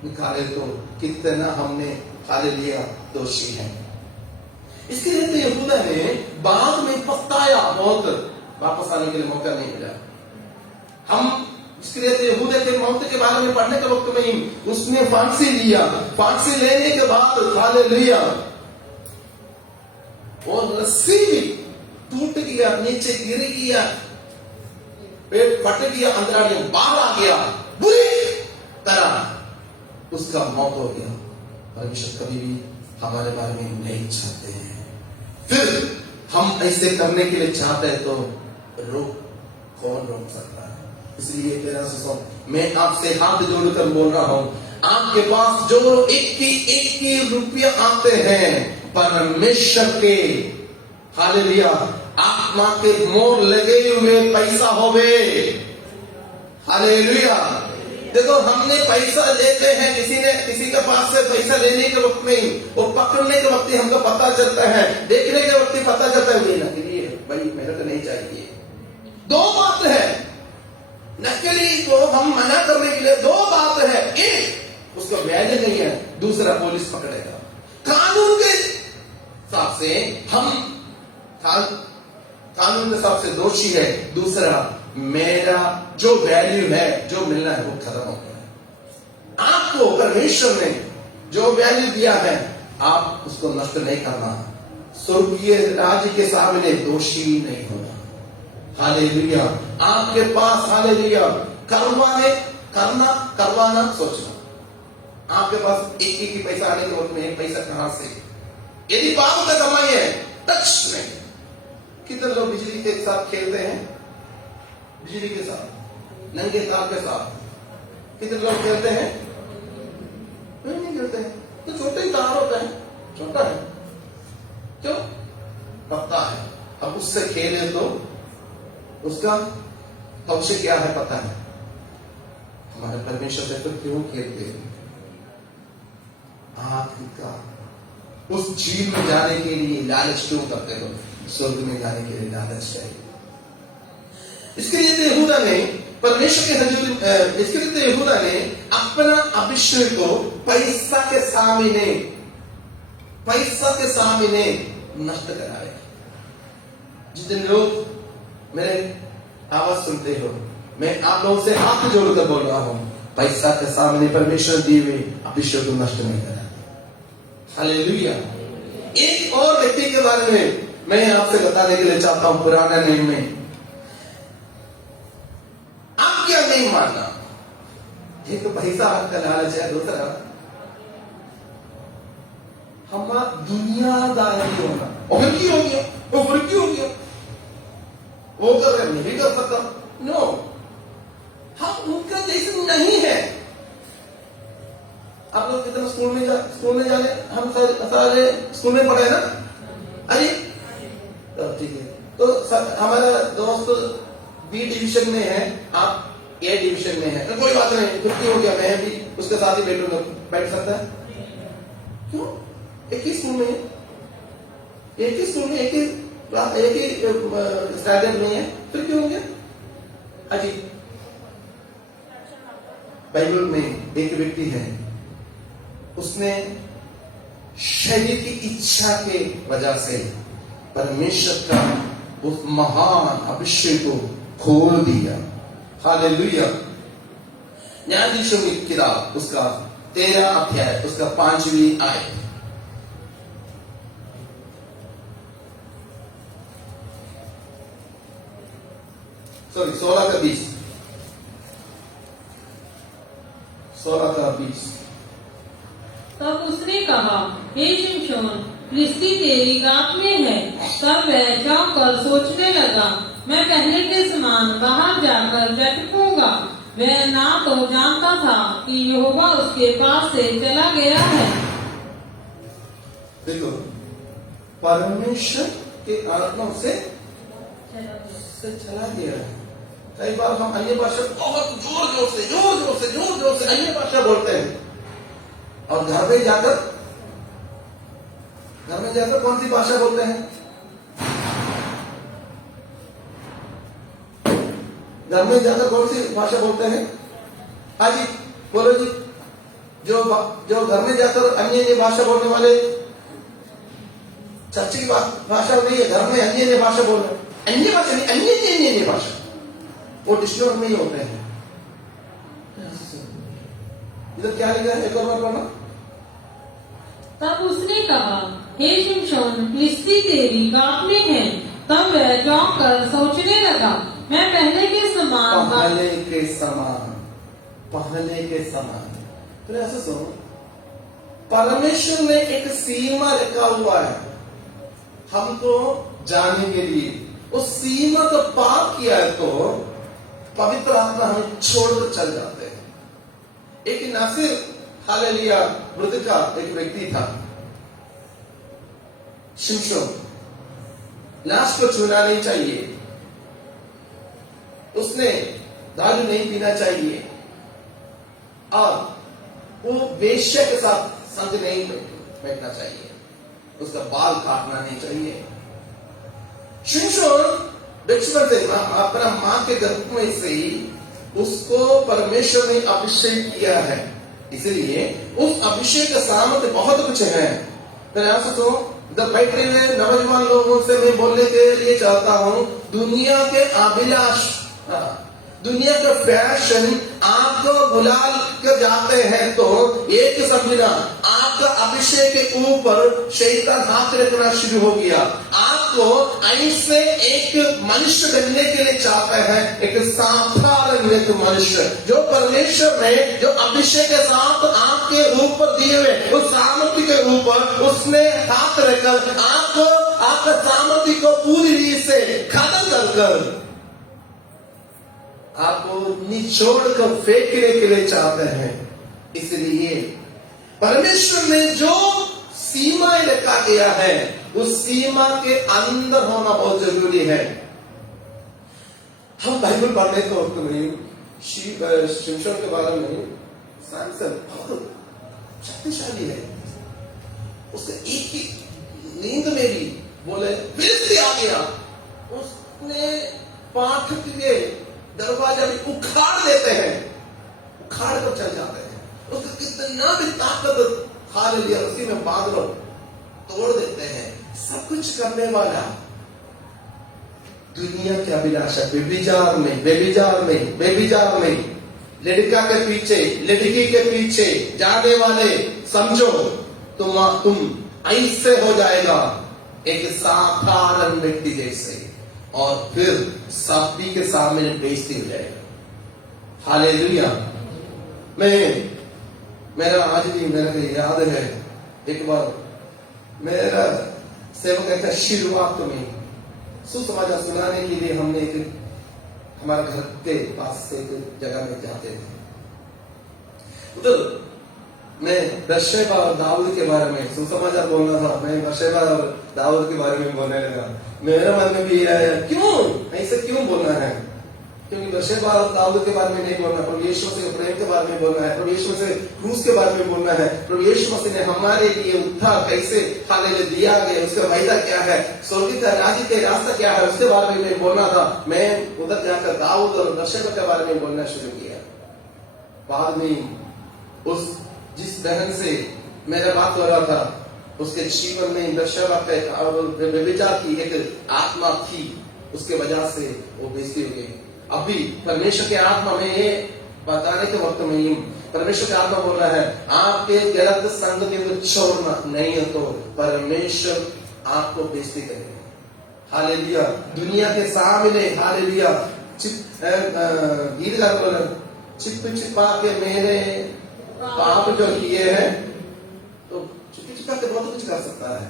निकाले तो कितना हमने हालेलुया दोषी है। इसके लिए तो यहूदा ने बाद में पछताया, बहुत वापस आने के लिए मौका नहीं मिला। हम इसके लिए तो यहूदा के मौत के बारे में पढ़ने के वक्त में ही उसने फांसी लिया। फांसी लेने के बाद हालेलुया और रस्सी भी टूट गया, नीचे गिर गया, पेट फट गया, अंदर बाहर आ गया, बुरी तरह उसका मौत हो गया। परमेश्वर कभी भी हमारे बारे में नहीं चाहते हैं, फिर हम ऐसे करने के लिए चाहते हैं तो कौन रोक सकता है? इसलिए मेरा मैं आपसे हाथ जोड़कर बोल रहा हूं, आपके पास जो एक रुपया आते हैं परमेश्वर के हालेलुया आत्मा के मोर लगे हुए पैसा होवे। हालेलुया। देखो हमने पैसा लेते हैं, किसी के पास से पैसा लेने के वक्त में वो पकड़ने के वक्त ही हमको पता चलता है, देखने के वक्त ही पता चलता है नकली है भाई, मेरे को नहीं चाहिए। दो बात है, नकली को हम मना करने के लिए दो बात है, एक उसका वैल्यू नहीं है, दूसरा पुलिस पकड़ेगा। कानून के हिसाब से हम कानून के हिसाब से दोषी है, दूसरा मेरा जो वैल्यू है, जो मिलना है वो खत्म हो गया। आपको परमेश्वर ने जो वैल्यू दिया है आप उसको नष्ट नहीं करना, स्वर्गीय राज्य के सामने दोषी नहीं होना। हालेलुया। आपके पास हालेलुया करवाना सोचना, आपके पास एक ही पैसा आने के वक्त में एक पैसा कहां से, यदि बाप का कमाई है टच नहीं। कितने लोग बिजली के साथ खेलते हैं, बिजली के साथ, नंगे तार के साथ कितने लोग खेलते हैं? नहीं खेलते हैं। तो छोटे ही तार होता है, छोटा है, क्यों पता है। अब उससे खेले तो उसका भविष्य क्या है पता है। हमारे परमेश्वर से तो क्यों खेलते हैं? आखिरकार उस झील में जाने के लिए लालच क्यों करते हो? स्वर्ग में जाने के लिए लालच चाहिए। इसके लिए तो यहूदा ने परमेश्वर के हजूर, इसके लिए तो यहूदा ने अपना अभिषेक को पैसा के सामने नष्ट कराया। जितने लोग मेरे आवाज सुनते हो, मैं आप लोगों से हाथ जोड़कर बोल रहा हूं, पैसा के सामने परमेश्वर दिए हुए अभिषेक को नष्ट नहीं करा। हालेलुया। एक और व्यक्ति के बारे में मैं आपसे बताने के लिए चाहता हूं, पुराने नियम में आज्ञा नहीं मानना। एक तो पैसा आपका लालच है, दूसरा हमारा दुनियादारी होना। और फिर क्यों हो गया, वो फिर क्यों हो गया, वो कर रहे मैं भी कर सकता। नो, हम उनका जैसे नहीं है। आप लोग कितने स्कूल में जाने, हम सारे स्कूल में पढ़े ना। अरे तो ठीक है, तो हमारा दोस्त बी डिवीजन में है, आप ए डिवीजन में है, तो कोई बात नहीं, कुछ हो गया, मैं भी उसके साथ ही बैठूंगा, बैठ सकता है। क्यों? एक ही स्कूल में है, एक ही स्कूल में, एक ही स्टैंडर्ड में है, फिर क्यों हो गया? अजी बाइबल में एक व्यक्ति है, उसने शरीर की इच्छा के वजह से परमेश्वर का उस महान अभिषेक को खोल दिया। हालेलुया। न्यायाधीशों की किताब उसका 13 अध्याय उसका 5वीं आयत। सॉरी 16 का 20, 16 का 20। तब उसने कहा, हे शिमशोन, फिलिस्ती तेरी गांठ में है। तब वह जाकर सोचने लगा, मैं पहले के समान बाहर जाकर झटकूंगा। वह ना तो जानता था कि यहोवा उसके पास से चला गया है। देखो, परमेश्वर के आत्मा से चला गया है। कई बार हम अन्य भाषा बहुत जोर से अन्य भाषा बोलते हैं, और घर में जाकर कौन सी भाषा बोलते हैं? घर में जाकर कौन सी भाषा बोलते हैं? हाँ जी, बोलो जी। जो घर में जाकर अन्य भाषा बोलने वाले, चर्च की भाषा नहीं है, घर में अन्य भाषा बोल रहे हैं। अन्य भाषा नहीं, अन्य भाषा, वो डिस्ट्रिक्ट में ही होते हैं। इधर क्या लिखा है, एक और बार पढ़ना। तब उसने कहा, हे शिमशोन, फिलिस्ती तेरी गांठ में है। तब वह जाकर सोचने लगा, मैं पहले के समान। तो ऐसा सुनो, परमेश्वर ने एक सीमा रखा हुआ है हमको जाने के लिए। उस सीमा को पार किया है तो पवित्र आत्मा हमें छोड़कर चल जाते हैं। एक नासिर हालेलुया वृद्ध का एक व्यक्ति था, शिमशोन। लाश को छूना नहीं चाहिए, उसने दारू नहीं पीना चाहिए, और वो वेश्या के साथ संग नहीं बैठना चाहिए, उसका बाल काटना नहीं चाहिए। शिमशोन बचपन से अपना मां के गर्भ में से ही उसको परमेश्वर ने अभिषेक किया है, इसलिए उस अभिषेक का सामर्थ्य बहुत कुछ है। प्रयास तो बैठे हुए नौजवान लोगों से मैं बोलने के लिए चाहता हूं, दुनिया के अभिलाष, दुनिया का फैशन आपको बुला कर जाते हैं तो एक समझना, आपका अभिषेक के ऊपर शैतान हाथ रखना शुरू हो गया। आपको ऐसे एक मनुष्य बनने के लिए चाहते हैं, एक साधारण एक मनुष्य, जो परमेश्वर ने जो अभिषेक के साथ आपके ऊपर दिए हुए उस सामर्थ्य के ऊपर उसने हाथ रखकर आपको आपका सामर्थ्य को पूरी रीत से खत्म कर आपको निचोड़ कर फेंकने के लिए चाहते हैं। इसलिए परमेश्वर ने जो सीमाएं रखा गया है उस सीमा के अंदर होना बहुत जरूरी है। हम बाइबल पढ़ने तो नहीं, शिमशोन के बारे में सैमसन बहुत शक्तिशाली है। उसके एक ही नींद में भी बोले फिलिस्ती आ गया, उसने पाठक के दरवाजा भी उखाड़ देते हैं, उखाड़ कर चल जाते हैं। उसका कितना भी ताकत हालेलुया उसी में बादलों तोड़ देते हैं। सब कुछ करने वाला दुनिया की अभिलाषा बेबिजार में लड़का के पीछे, लड़की के पीछे जाने वाले समझो तुम ऐसे हो जाएगा एक साधारण व्यक्ति जैसे, और फिर सभी के सामने बेइज्जती हो जाएगा। हालेलुया। मेरा आज भी मेरे को याद है, एक बार मेरा सेवक का शुरुआत में सुसमाचार सुनाने के लिए हमने एक हमारे घर के पास से एक जगह में जाते थे। उधर मैं बशेबा और दाऊद के बारे में सुसमाचार बोलना था। मैं बशेबा और दाऊद के बारे में बोलने लगा। मेरे मन में भी आया, क्यों ऐसे क्यों बोलना है? क्योंकि बशेबा और दाऊद के बारे में नहीं बोलना, प्रभु यीशु मसीह के प्रेम के बारे में बोलना है, प्रभु यीशु मसीह क्रूस के बारे में बोलना है, प्रभु यीशु मसीह ने हमारे लिए उद्धार कैसे हालेलुया दिया गया, उसका वायदा क्या है, स्वर्ग का राज्य के रास्ता क्या है, उसके बारे में मैं बोलना था। मैं उधर जाकर दाऊद और बशेबा के बारे में बोलना शुरू किया। बाद में उस जिस बहन से मेरा बात हो रहा था, उसके जीवन में बशेबा पे व्यभिचार की एक आत्मा थी, उसके वजह से वो बेइज्जती हो गई। अभी परमेश्वर के आत्मा में ये बताने के वक्त में ही परमेश्वर का आत्मा बोल रहा है, आपके गलत संगति को छोड़ना नहीं है तो परमेश्वर आपको बेइज्जती करेगा। हालेलुया। दुनिया के सामने हालेलुया गीत गाकर छिप छिपा के मेरे पाप जो किए हैं, तो छिपी छिपा के बहुत कुछ कर सकता है,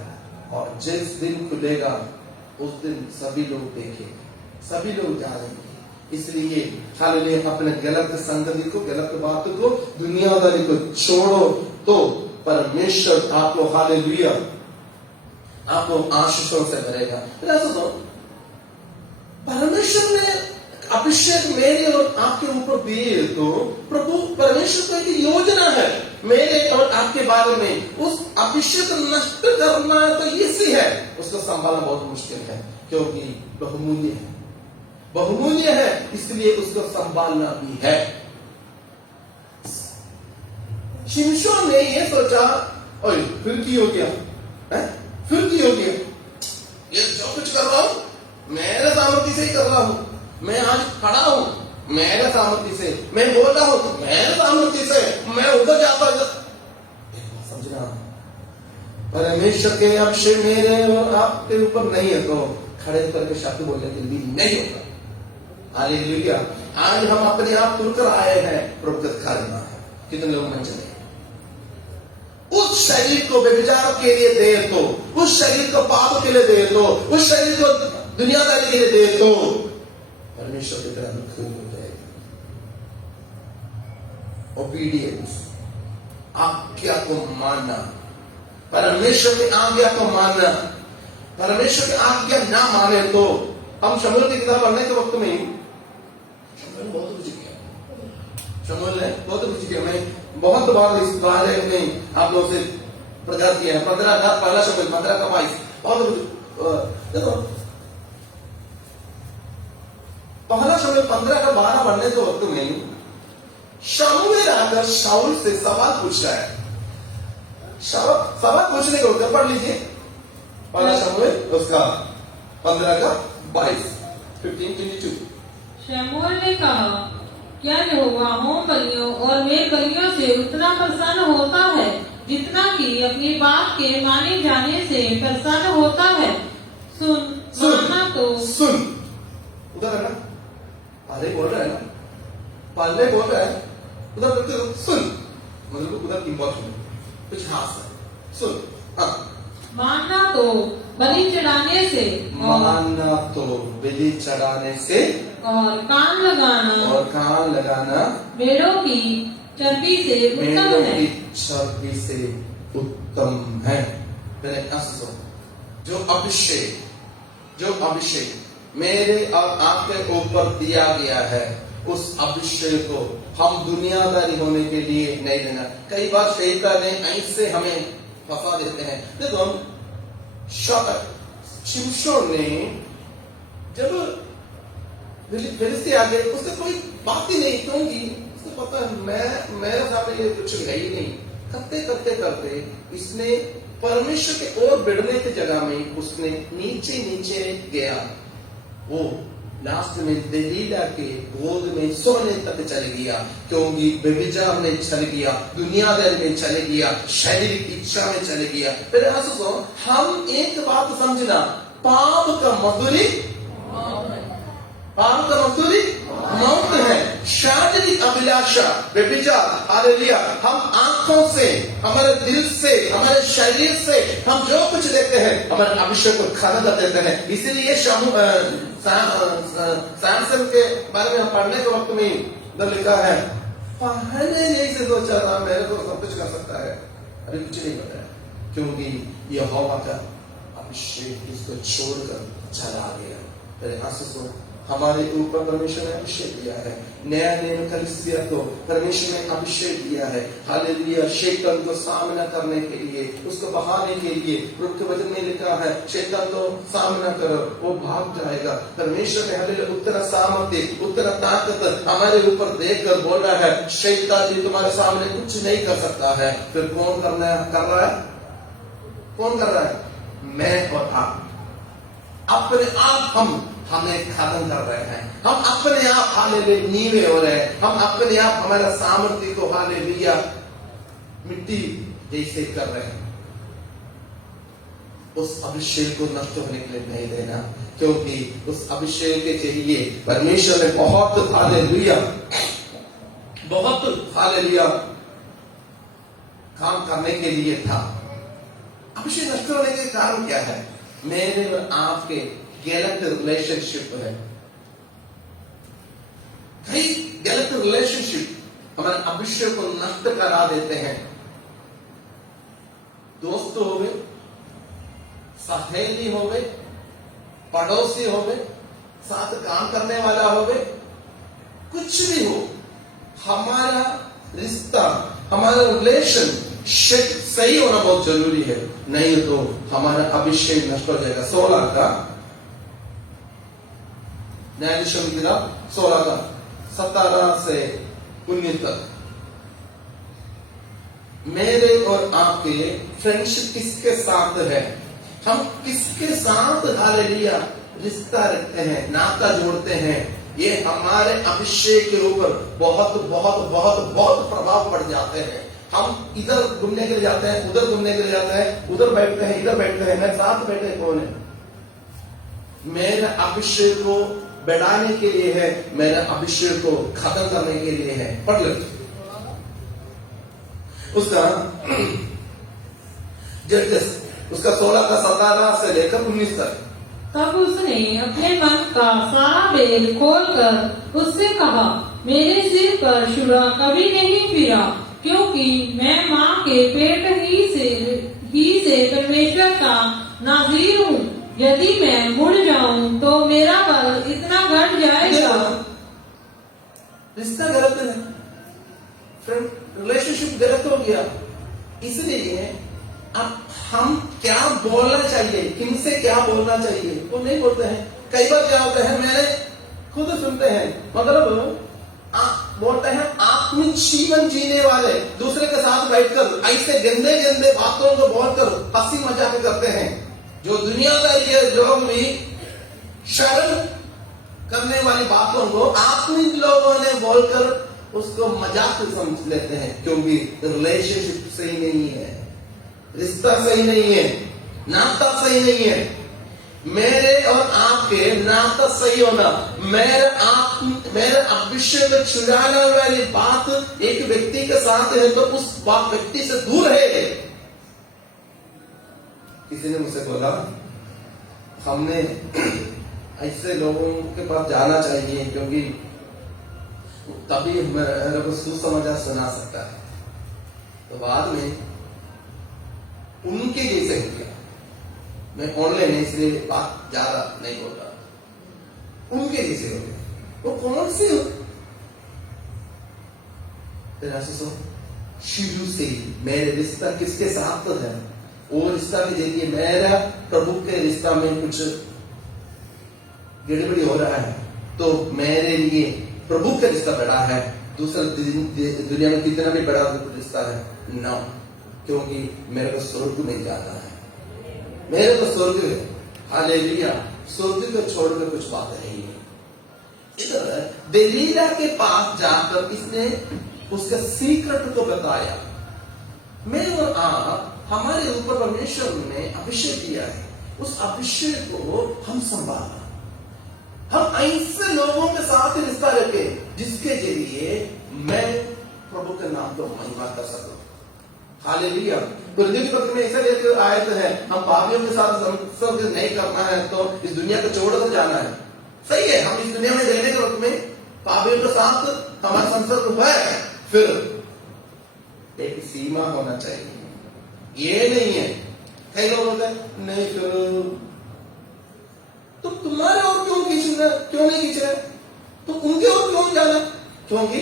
और जिस दिन खुलेगा उस दिन सभी लोग देखेंगे, सभी लोग जानेंगे। इसलिए हालेलुया अपने गलत संगति को, गलत बात को, दुनियादारी को छोड़ो तो परमेश्वर आपको हालेलुया आपको आशीषों से भरेगा। परमेश्वर ने अभिषेक मेरे और आपके ऊपर दिए तो प्रभु परमेश्वर की एक योजना है मेरे और आपके बारे में। उस अभिषेक नष्ट करना तो इसी है, उसको संभालना बहुत मुश्किल है, क्योंकि बहुमूल्य है, बहुमूल्य है, इसलिए उसको संभालना भी है। शिमशोन ने ये सोचा, ओए फिर की हो गया है? फिर की हो गया, ये जो कुछ कर रहा हूं मेरे सामर्थ्य से ही कर रहा हूं, मैं आज खड़ा हूं मेरे सामर्थ्य से, मैं बोल रहा हूं मेरे सामर्थ्य से, मैं उधर जाता हूं। समझना, परमेश्वर के अभिषेक मेरे और आपके ऊपर नहीं है तो खड़े करके शब्द बोलने के लिए नहीं होता। हालेलुया। आज हम अपने आप तुलकर आए हैं, प्रभु का करना है। कितने लोग मन चले उस शरीर को व्यभिचार के लिए दे दो, उस शरीर को पाप के लिए दे दो, उस शरीर को दुनियादारी के लिए दे दो, परमेश्वर की तरह खूब हो जाएगा। ओबीडियंस, आज्ञा को मानना, परमेश्वर की आज्ञा को मानना। परमेश्वर की आज्ञा ना माने तो हम शमूएल की किताब पढ़ने के वक्त में शमूएल बहुत कुछ किया, शमूएल ने बहुत कुछ किया। मैं बहुत बार इस बारे में आप लोग से प्रचार किया है। 15 का पहला शमूएल 15 का 22 बहुत कुछ। देखो पहला शमूएल 15 का 12 पढ़ने के वक्त में शमूएल आकर शाऊल से सवाल पूछ रहा है। सवाल पूछने के वक्त पढ़ लीजिए पहला शमूएल उसका 15 का 22। शमूएल ने कहा, क्या यहोवा होम बलियों और मेल बलियों से उतना प्रसन्न होता है जितना कि अपनी बात के माने जाने से प्रसन्न होता है? सुन तो सुन, उधर है ना, पहले बोल रहा है ना, पहले बोल रहा है, उधर सुन, मतलब उधर इम्पोर्टेंट कुछ हाथ है, सुन। हाँ, मानना तो बलि चढ़ाने से, मानना तो बलि चढ़ाने से, और कान लगाना भेड़ों की चर्बी से उत्तम है। चर्बी से उत्तम है। जो अभिषेक मेरे और आपके ऊपर दिया गया है, उस अभिषेक को हम दुनियादारी होने के लिए नहीं देना। कई बार शैतान ने ऐसे हमें फंसा देते हैं। देखो शिमशोन ने जब फिलिस्ती आ गए, उससे कोई बात ही नहीं, क्योंकि उसको पता है मेरे सामने ये कुछ है ही नहीं। करते इसने परमेश्वर के ओर बढ़ने की जगह में उसने नीचे गया। वो लास्ट में दलीला के गोद में सोने तक चले गया, क्योंकि व्यभिचार में चले गया, दुनियादारी में चले गया, शारीरिक इच्छा में चले गया। फिर ऐसा हम एक बात समझना, पाप का मजदूरी मौत है। शारीरिक अभिलाषा व्यभिचार, हालेलुया, हम आंखों से, हमारे दिल से, हमारे शरीर से हम जो कुछ देखते हैं हमारे अभिषेक को खत्म कर देते हैं। इसीलिए सैमसन के बारे में हम पढ़ने के वक्त में इधर लिखा है, पहले यही से सोचा था मेरे को सब कुछ कर सकता है, अभी कुछ नहीं पता है, क्योंकि यहोवा का अभिषेक इसको छोड़कर चला गया। फिर आंसू हमारे ऊपर परमेश्वर ने अभिषेक दिया है, नया नियम कलीसिया को परमेश्वर ने अभिषेक दिया है, हालेलुया, शैतान को सामना करने के लिए, उसको बहाने के लिए। रूप के वचन में लिखा है, शैतान को सामना करो, वो भाग जाएगा। परमेश्वर ने हालेलुया उतना सामर्थ्य, उतना ताकत हमारे ऊपर देकर बोल रहा है, शैतान भी तुम्हारे सामने कुछ नहीं कर सकता है। फिर कौन कर रहा है? कौन कर रहा है? मैं और आप। अपने आप हमें खत्म कर रहे हैं, हम अपने आप हालेलुया नीवे हो रहे हैं, हम अपने आप हमारा सामर्थ्य को हालेलुया मिट्टी जैसे कर रहे हैं। उस अभिषेक को नष्ट होने के लिए नहीं देना, क्योंकि उस अभिषेक के चाहिए परमेश्वर ने बहुत हालेलुया काम करने के लिए था। अभिषेक नष्ट होने के कारण क्या है? मेरे और आपके गलत रिलेशनशिप है। कई गलत रिलेशनशिप हमारे अभिषेक को नष्ट करा देते हैं। दोस्त हो गए, सहेली हो गए, पड़ोसी हो गए, साथ काम करने वाला हो गए, कुछ भी हो, हमारा रिश्ता, हमारा रिलेशनशिप सही होना बहुत जरूरी है, नहीं तो हमारा अभिषेक नष्ट हो जाएगा। 16 का न्यायाधीशों की किताब 16 का 17 से 19 तक। मेरे और आपके फ्रेंडशिप किसके साथ है? हम किसके साथ हालेलुया रिश्ता रखते हैं, नाता जोड़ते हैं? ये हमारे अभिषेक के ऊपर बहुत बहुत बहुत बहुत प्रभाव पड़ जाते हैं। हम इधर घूमने के लिए जाते हैं, उधर घूमने के लिए जाते हैं, उधर बैठते हैं, इधर बैठते हैं, मेरे साथ बैठे कौन है? मेरा अभिषेक को बढ़ाने के लिए है, मेरा अभिषेक को खत्म करने के लिए है। पढ़ लो उसका जजस, उसका 16 का 17 से लेकर 19 तक। तब उसने अपने मन का सारा भेद खोलकर उससे कहा, मेरे सिर पर शुरा कभी नहीं फिरा, क्योंकि मैं माँ के पेट ही से परमेश्वर का नाज़ीर हूँ। यदि मैं मुड़ जाऊं तो मेरा बल इतना घट जाएगा। रिश्ता गलत है, फ्रेंड, रिलेशनशिप गलत हो गया। इसलिए अब हम क्या बोलना चाहिए, किनसे क्या बोलना चाहिए वो नहीं बोलते हैं। कई बार क्या होता है, मैंने खुद सुनते हैं, मतलब बोलते हैं आत्मिक जीवन जीने वाले दूसरे के साथ बैठकर ऐसे गंदे गंदे बातों को बोलकर हंसी मजाक करते हैं। जो दुनियादारी के लोग भी शर्म करने वाली बातों को आत्मिक लोगों ने बोलकर उसको मजाक समझ लेते हैं, क्योंकि रिलेशनशिप सही नहीं है, रिश्ता सही नहीं है, नाता सही नहीं है। मेरे और आपके नाता सही होना, मेरे अभिषेक में छुड़ाने वाली बात एक व्यक्ति के साथ है तो उस व्यक्ति से दूर है। किसी ने मुझसे बोला, हमने ऐसे लोगों के पास जाना चाहिए क्योंकि तभी मेरे को सुसमाचार सुना सकता है। तो बाद में उनके जैसे हो गया। मैं ऑनलाइन है इसलिए बात ज्यादा नहीं बोल रहा। उनके जैसे हो गए। वो कौन से हो? शुरू से मेरे रिश्ता किसके साथ है? वो रिश्ता के जरिए मेरा प्रभु के रिश्ता में कुछ गड़बड़ी हो रहा है, तो मेरे लिए प्रभु का रिश्ता बड़ा है, दूसरा दुनिया में कितना भी बड़ा रिश्ता है ना, क्योंकि मेरे को स्वर्ग में जाना है। मेरे को स्वर्ग, हालेलुया, स्वर्ग को छोड़कर कुछ बात है ही नहीं। दलीला के पास जाकर इसने उसका सीक्रेट को बताया। मैं और आप, हमारे ऊपर परमेश्वर ने अभिषेक दिया है, उस अभिषेक को हम संभालना। हम ऐसे लोगों के साथ रिश्ता रखे जिसके जरिए मैं प्रभु के नाम को महिमा कर सकूं। हालेलुया। कुरिन्थियों के पत्र में ऐसा एक आयत है, हम पापियों के साथ संसर्ग नहीं करना है तो इस दुनिया को छोड़कर जाना है। सही है, हम इस दुनिया में रहने के वक्त में पापियों के साथ हमारा संसर्ग हुआ है, फिर एक सीमा होना चाहिए। ये नहीं है, कई लोग होते हैं नहीं करो तो तुम्हारे और क्यों खींच रहे, क्यों नहीं खींच रहे, तो उनके और क्यों जाना, क्योंकि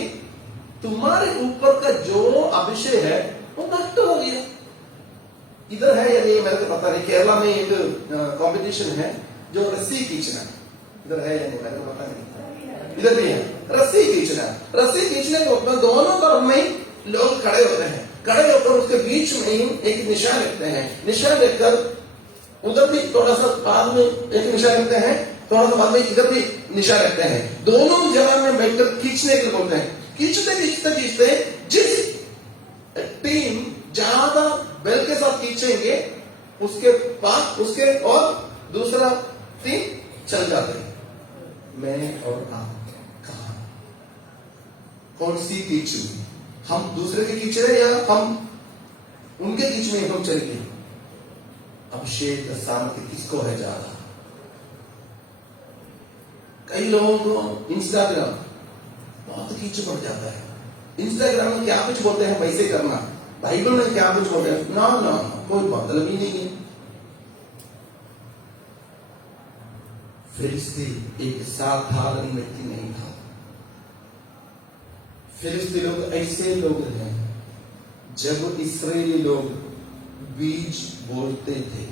तुम्हारे ऊपर का जो अभिषेक है वो नष्ट हो गया। इधर है या नहीं मेरे को पता नहीं, केरला में एक कंपटीशन है जो रस्सी खींचना, इधर है या नहीं मेरे को पता नहीं, इधर भी है रस्सी खींचना। रस्सी खींचने के ऊपर दोनों तरफ में लोग खड़े होते हैं, खड़े होकर उसके बीच में ही एक निशान रखते हैं, निशान रखकर उधर भी थोड़ा सा बाद में एक निशान रखते हैं, थोड़ा सा बाद में इधर भी निशान रखते हैं, दोनों जगह में बैठकर खींचने के बोलते हैं। खींचते खींचते खींचते जिस टीम ज्यादा बेल के साथ खींचेंगे उसके पास उसके और दूसरा टीम चल जाते हैं। मैं और आप कहा कौन सी खींचू, हम दूसरे के खींच रहे या हम उनके खींच में हम चलेंगे? अभिषेक सामर्थ्य किसको है ज्यादा? कई लोगों को इंस्टाग्राम बहुत खींच पड़ जाता है। इंस्टाग्राम में क्या कुछ बोलते हैं वैसे करना, बाइबल में क्या कुछ बोलते हैं ना ना कोई मतलब ही नहीं है। फिलिस्ती एक साधारण व्यक्ति नहीं था। फिलिस्ती लोग ऐसे लोग हैं, जब इस्राएली लोग बीज बोलते थे,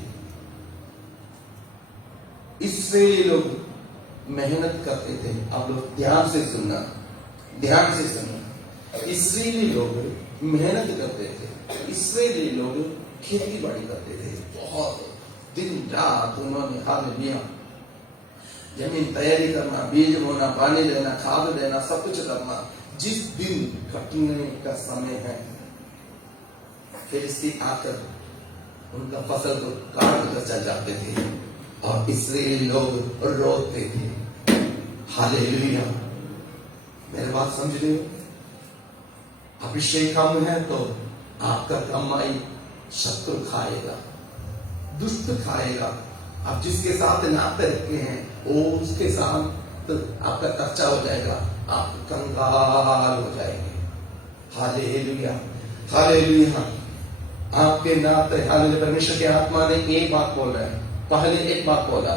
इस्राएली लोग मेहनत करते थे। आप लोग ध्यान से सुनना, ध्यान से सुनना। इस्राएली लोग मेहनत करते थे, इस्राएली लोग खेती बाड़ी करते थे, बहुत दिन रात उन्होंने हालेलुया जमीन तैयारी करना, बीज बोना, पानी देना, खाद देना, सब कुछ करना। जिस दिन कटने का समय है, फिलिस्ती आकर उनका फसल को काट कर चल जाते थे और इस्राएली लोग रोते थे। हालेलुया। मेरी बात समझ रहे हो? अभिषेक कम है तो आपका कमाई शत्रु खाएगा, दुष्ट खाएगा। आप जिसके साथ नाते रखे हैं वो उसके साथ आपका खर्चा हो जाएगा, आप कंगाल हो जाएंगे। Hallelujah, hallelujah. आपके नाते हालेलुया। परमेश्वर के आत्मा ने एक बात बोला है, पहले एक बात बोला,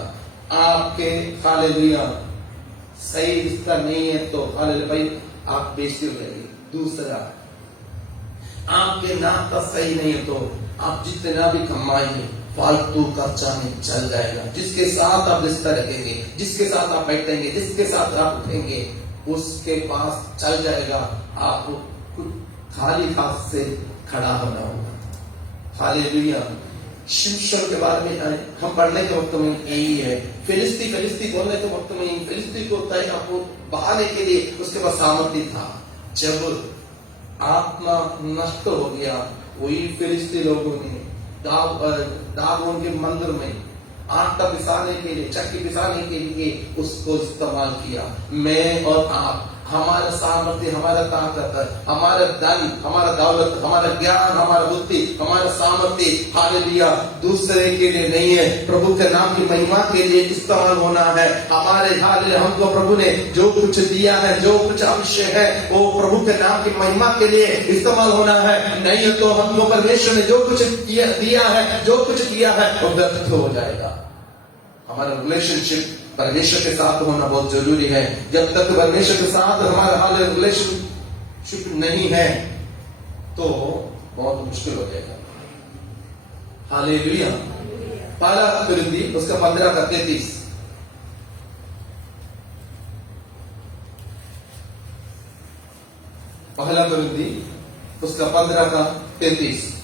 आपके हालेलुया सही रिश्ता नहीं है तो हालेलुया भाई आप बेइज्जती हो जाएगी। दूसरा, आपके नाता सही नहीं है तो आप जितना भी कमाएंगे फालतू खर्चा में चल जाएगा। जिसके साथ आप रिश्ता रखेंगे, जिसके साथ आप बैठेंगे, जिसके साथ आप उठेंगे, उसके पास चल जाएगा। आपको खाली हाथ से खड़ा होना होगा। हालेलुया। शिमशोन के बारे में हम पढ़ने के वक्त में यही है। फिलिस्ती बोलने के वक्त में फिलिस्ती को तय आपको बहाने के लिए उसके पास सामर्थ्य था। जब आत्मा नष्ट हो गया, वही फिलिस्ती लोगों ने दागोन के मंदिर में आटा पिसाने के लिए, चक्की पिसाने के लिए उसको इस्तेमाल किया। मैं और आप, हमारा सामर्थ्य, हमारा ताकत, हमारा धन, हमारा दौलत, हमारा ज्ञान, हमारा बुद्धि, हमारा सामर्थ्य हालेलुया दूसरे के लिए नहीं है, प्रभु के नाम की महिमा के लिए इस्तेमाल होना है। हमारे हालेलुया हमको प्रभु ने जो कुछ दिया है, जो कुछ आवश्यक है, वो प्रभु के नाम की महिमा के लिए इस्तेमाल होना है। नहीं तो हमको परमेश्वर ने जो कुछ दिया है, जो कुछ किया है, वो व्यर्थ हो जाएगा। हमारा रिलेशनशिप परमेश्वर के साथ होना बहुत जरूरी है। जब तक परमेश्वर के साथ हमारा हाल रिलेशनशिप नहीं है तो बहुत मुश्किल हो जाएगा। हालेलुया। पहला कुरिन्थी उसका 15 का 33। पहला कुरिन्थी उसका 15 का 33।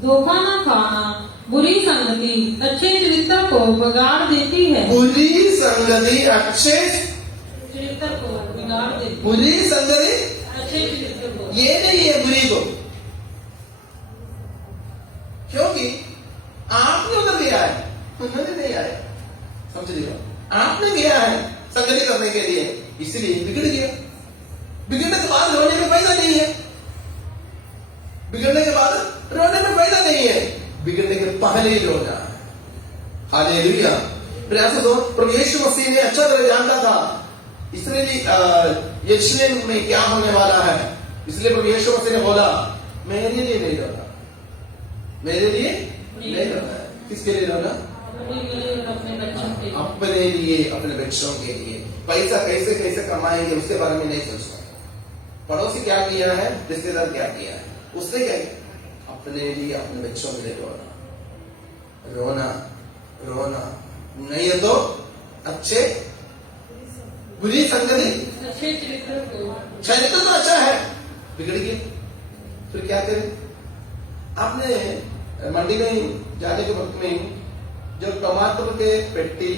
धोखा न खाओ, खाना बुरी संगति अच्छे चरित्र को बिगाड़ देती है। बुरी संगति अच्छे चरित्र को बिगाड़ देती है। बुरी संगति अच्छे चरित्र को ये नहीं है बुरी को, क्योंकि आपने उधर गया है, उन्होंने नहीं आया। समझ लीजिए, आपने गया है संगति करने के लिए, इसलिए बिगड़ गया। बिगड़ने के बाद रोने में फायदा नहीं है, बिगड़ने के बाद रोने में फायदा नहीं है, बिगड़ने के पहले ही रोना है। हालेलुया। प्रयास दो। प्रभु यीशु मसीह ने अच्छा तरह जानता था इसराइली यरूशलेम में क्या होने वाला है, इसलिए प्रभु यीशु मसीह ने बोला मेरे लिए नहीं रोना, मेरे लिए नहीं रोना है। किसके लिए रोना? अपने बच्चों के लिए। अपने लिए, अपने बच्चों के लिए। पैसा कैसे कैसे कमाएंगे उसके बारे में नहीं सोचना। पड़ोसी क्या किया है, रिश्तेदार क्या किया है, उसने क्या किया? अपने लिए, अपने बच्चों के लिए रोना, रोना, रोना। नहीं है तो अच्छे बुरी संगति अच्छे चरित्र को, चरित्र तो अच्छा है, बिगड़ गया, फिर क्या करें? आपने मंडी में जाने के वक्त में जब टमाटर के पेटी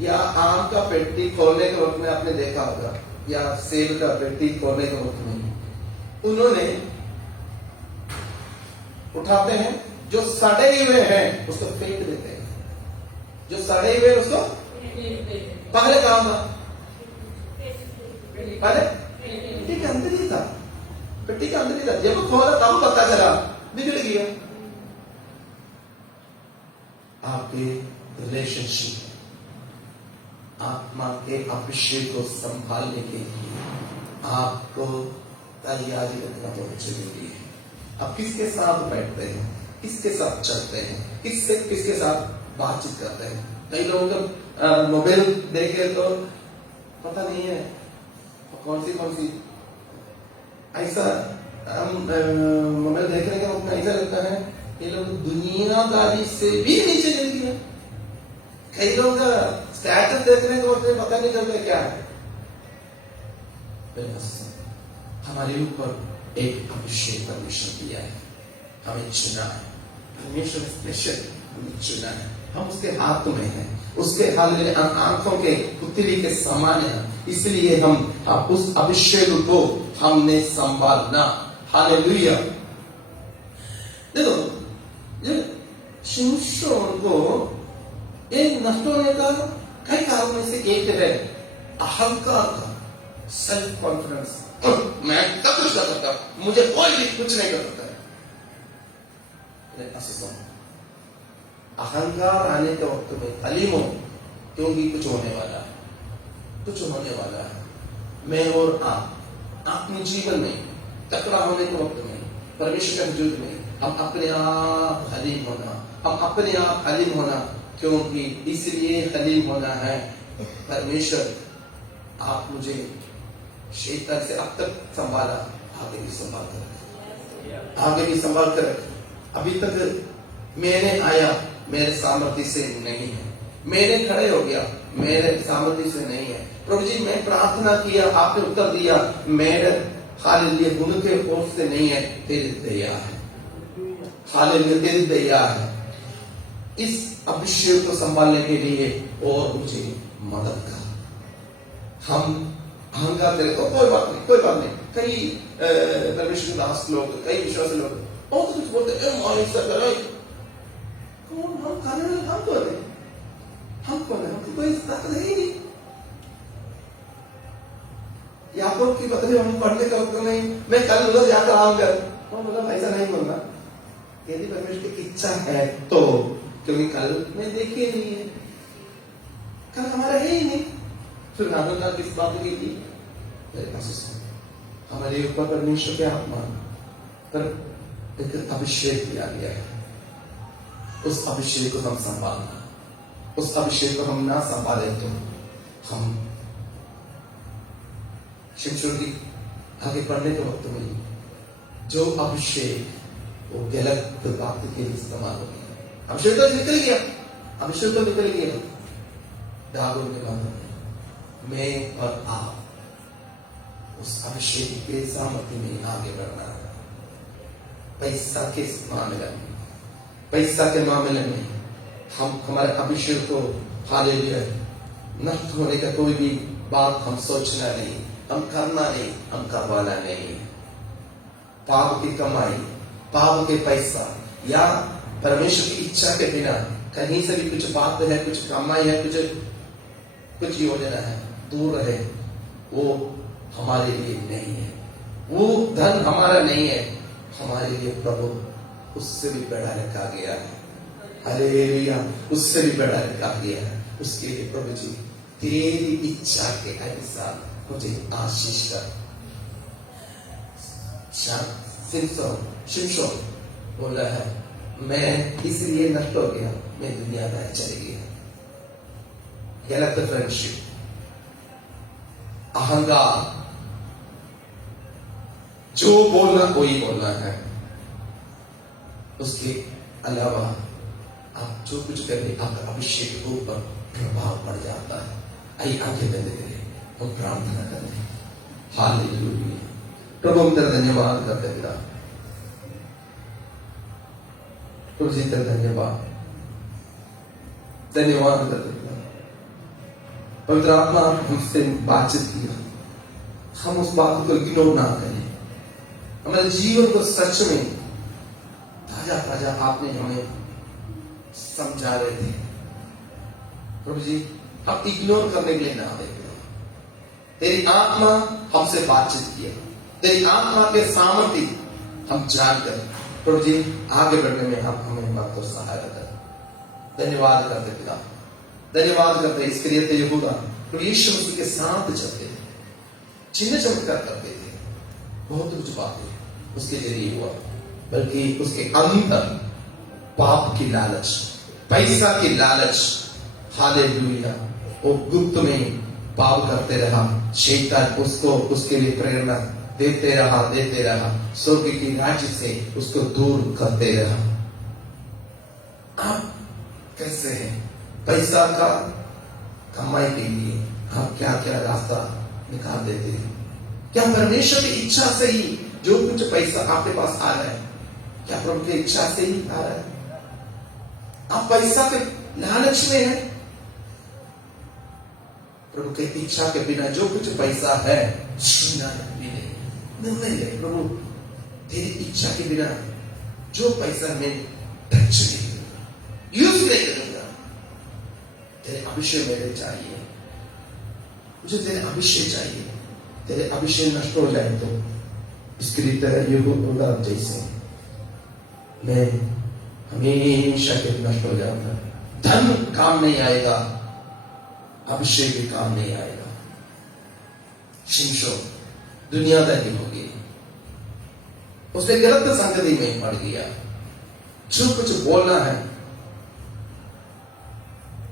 या आम का पेटी खोलने के वक्त में आपने देखा होगा, या सेब का पेटी खोलने के वक्त में उन्होंने उठाते हैं, जो सड़े हुए हैं उसको फेंक देते हैं, जो सड़े हुए उसको पहले काम था, पहले पेटी के अंदर ही था, पेटी के अंदर ही था, जब खोला तब पता चला बिगड़ गया। आपके रिलेशनशिप, आत्मा के अभिषेक को संभालने के लिए आपको तैयारी रखना बहुत जरूरी है। आप किसके साथ बैठते हैं, किसके साथ चलते हैं, किसके साथ बातचीत करते हैं। कई लोगों का मोबाइल देखे तो पता नहीं है कौन सी ऐसा, हम मोबाइल देखने के वक्त ऐसा लगता है ये लोग दुनियादारी से भी नीचे गिर गए। कई लोग स्टेटस देखने के वक्त पता नहीं चलता क्या है। हमारे ऊपर एक अभिषेक परमेश्वर दिया है, हमें चुना है, परमेश्वर स्पेशल हमें चुना है, हम उसके हाथ में हैं, उसके हाल आंखों के पुतली के समान है, इसलिए हम उस अभिषेक को हमने संभालना। हालेलुया। देखो, जब शिमशोन को एक नष्ट होने का कई कारणों में से एक है अहंकार का, सेल्फ कॉन्फिडेंस। मैं सब कुछ कर सकता हूं, मुझे कोई भी कुछ नहीं कर सकता है। अहंकार आने के वक्त में हलीम हो, क्योंकि कुछ होने वाला है, कुछ होने वाला है। मैं और आप अपने जीवन में टकरा होने के वक्त में, परमेश्वर के वजूद में हम अपने आप हलीम होना, हम अपने आप हलीम होना, क्योंकि इसलिए हलीम होना है परमेश्वर आप मुझे शैतान से अब तक संभाला, आगे भी संभाल कर रखे, आगे भी संभाल कर रखे। अभी तक मैंने आया, मेरे सामर्थ्य से नहीं है, मैंने खड़े हो गया, मेरे सामर्थ्य से नहीं है। प्रभु जी मैं प्रार्थना किया, आपने उत्तर दिया, मेरे हालेलुया गुण के ओर से नहीं है, तेरी दया है। हालेलुया तेरी दया है। इस अभिषेक को संभालने के लिए और मुझे मदद कर। हम अहंकार करें तो कोई बात नहीं, कोई बात नहीं। कई परमेश्वर के दास लोग, कई विश्वासी लोग बहुत कुछ बोलते हैं, हम खाने वाले हम कौन है, हम कौन है, हमको कोई ताकत है ही नहीं। याकूब की पत्नी हम पढ़ने का वक्त नहीं, मैं कल उधर जाकर आऊंगा, और मतलब ऐसा नहीं बोलना, यदि परमेश्वर की इच्छा है तो, क्योंकि कल मैं देखे नहीं है, कल हमारा है ही नहीं। फिर नागरिकता किस बात की थी, हमारे ऊपर परमेश्वर के आत्मा पर एक अभिषेक दिया गया है, उस अभिषेक को हम संभालना, उस अभिषेक को हम ना संभाले तो हम शिक्षण की आगे बढ़ने के वक्त में जो अभिषेक वो गलत बात के लिए इस्तेमाल हो गया। अभिषेक तो निकल गया, अभिषेक तो निकल गया, दागों के माध्यम में मैं और आप उस अभिषेक के सामर्थ्य में आगे बढ़ना है। पैसा के मामले में, पैसा के मामले में हम हमारे अभिषेक को हालेलुया नष्ट होने का कोई भी बात हम सोचना नहीं, हम करना नहीं, हम करवाना नहीं। पाप की कमाई, पाप के पैसा या परमेश्वर की इच्छा के बिना कहीं से भी कुछ बात है, कुछ कमाई है, कुछ योजना है, दूर रहे। वो हमारे लिए नहीं है, वो धन हमारा नहीं है, हमारे लिए प्रभु उससे भी बड़ा रखा गया है। हालेलुया, उससे भी बड़ा रखा गया है। उसके लिए प्रभु जी तेरी इच्छा के अनुसार मुझे आशीष कर। शिमशोन बोला है, मैं इसलिए नष्ट हो गया, मैं दुनिया में चले गया। गलत फ्रेंडशिप, अहंकार, जो बोलना वही बोलना है, उसके अलावा आप जो कुछ करें आपका अभिषेक के ऊपर प्रभाव पड़ जाता है। आइए आंखें बंद करें और प्रार्थना करें। हालेलुया। प्रभु हम तेरा धन्यवाद करते हैं पिता, प्रभु जी तेरा धन्यवाद करते हैं पिता। पवित्र आत्मा हमसे बातचीत किया, हम उस बात को इग्नोर ना करें। हमारे जीवन को सच में ताजा ताजा आपने हमें समझा रहे थे प्रभु जी, हम इग्नोर करने के लिए ना देते। तेरी आत्मा हमसे बातचीत किया, तेरी आत्मा के सामर्थ्य हम जानकर प्रभु जी आगे बढ़ने में आप हमें मदद और सहायता कर। धन्यवाद करते पिता, धन्यवाद करते इसके लिए यहूदा प्रभु यीशु मसीह के साथ चलते थे, चिन्ह चमत्कार करते थे, बहुत कुछ बातें उसके जरिए हुआ, बल्कि उसके अंदर पाप की लालच, पैसा की लालच, हालेलुया, वो गुप्त में पाप करते रहा। शैतान उसको उसके लिए प्रेरणा देते रहा, स्वर्ग की राज्य से उसको दूर करते रहा। आप कैसे हैं? पैसा का कमाई के लिए आप क्या क्या रास्ता निकाल देते हैं? क्या परमेश्वर की इच्छा से ही जो कुछ पैसा आपके पास आ रहा है, क्या प्रभु की इच्छा से ही आ रहा है? आप पैसा के लालच में हैं? प्रभु की इच्छा के बिना जो कुछ पैसा है छीना भी नहीं ले। प्रभु तेरी इच्छा के बिना जो पैसा में टच नहीं, यूज नहीं करूंगा। तेरे अभिषेक मेरे चाहिए, मुझे तेरे अभिषेक चाहिए। तेरे अभिषेक नष्ट हो जाए तो इसके लिए तेरा यहूदा जैसे मैं हमेशा के नष्ट हो जाऊंगा। धन काम नहीं आएगा, अभिषेक भी काम नहीं आएगा। शिमशोन दुनियादारी हो गई, उसने गलत संगति में पड़ गया। जो कुछ बोलना है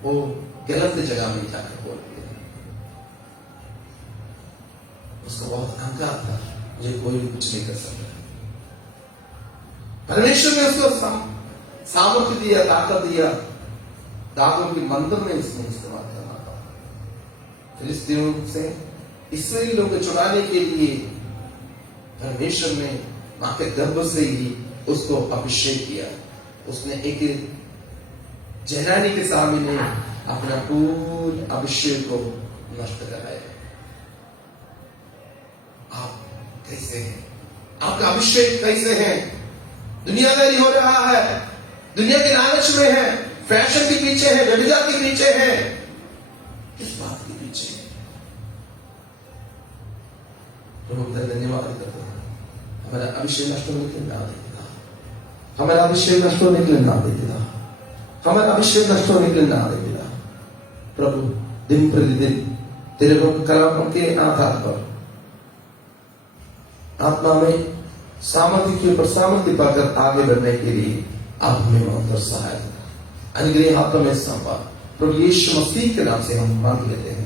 वो गलत जगह में जाकर बोल दिया। उसको बहुत अहंकार था, मुझे कोई भी कुछ नहीं कर सकता। परमेश्वर ने उसको सामर्थ्य दिया, ताकत दिया, दागों की मंदिर में इसने इस्तेमाल करना था। फिलिस्तीनियों से इस्राएली लोगों को छुड़ाने के लिए परमेश्वर ने मां के गर्भ से ही उसको अभिषेक किया। उसने एक जनानी के सामने अपना पूर्ण अभिषेक को नष्ट कराया। आप कैसे हैं? आपका अभिषेक कैसे है? दुनियादारी हो रहा है, दुनिया के लालच में है, फैशन के पीछे है, व्यभिचार के पीछे है, किस बात के पीछे है? धन्यवाद करते हैं। हमारा अभिषेक नष्ट होने के लिए ना देता, हमारा अभिषेक नष्ट होने के लिए ना देता, हमारा अभिषेक नष्ट होने के लिए ना देता। प्रभु दिन प्रतिदिन तेरे कलाम के आधार पर आत्मा में सामर्थ्य के ऊपर सामर्थ्य पाकर आगे बढ़ने के लिए आप हमें मदद और सहायता अनुग्रह हाथों में संभाल। प्रभु यीशु मसीह के नाम से हम मांग लेते हैं।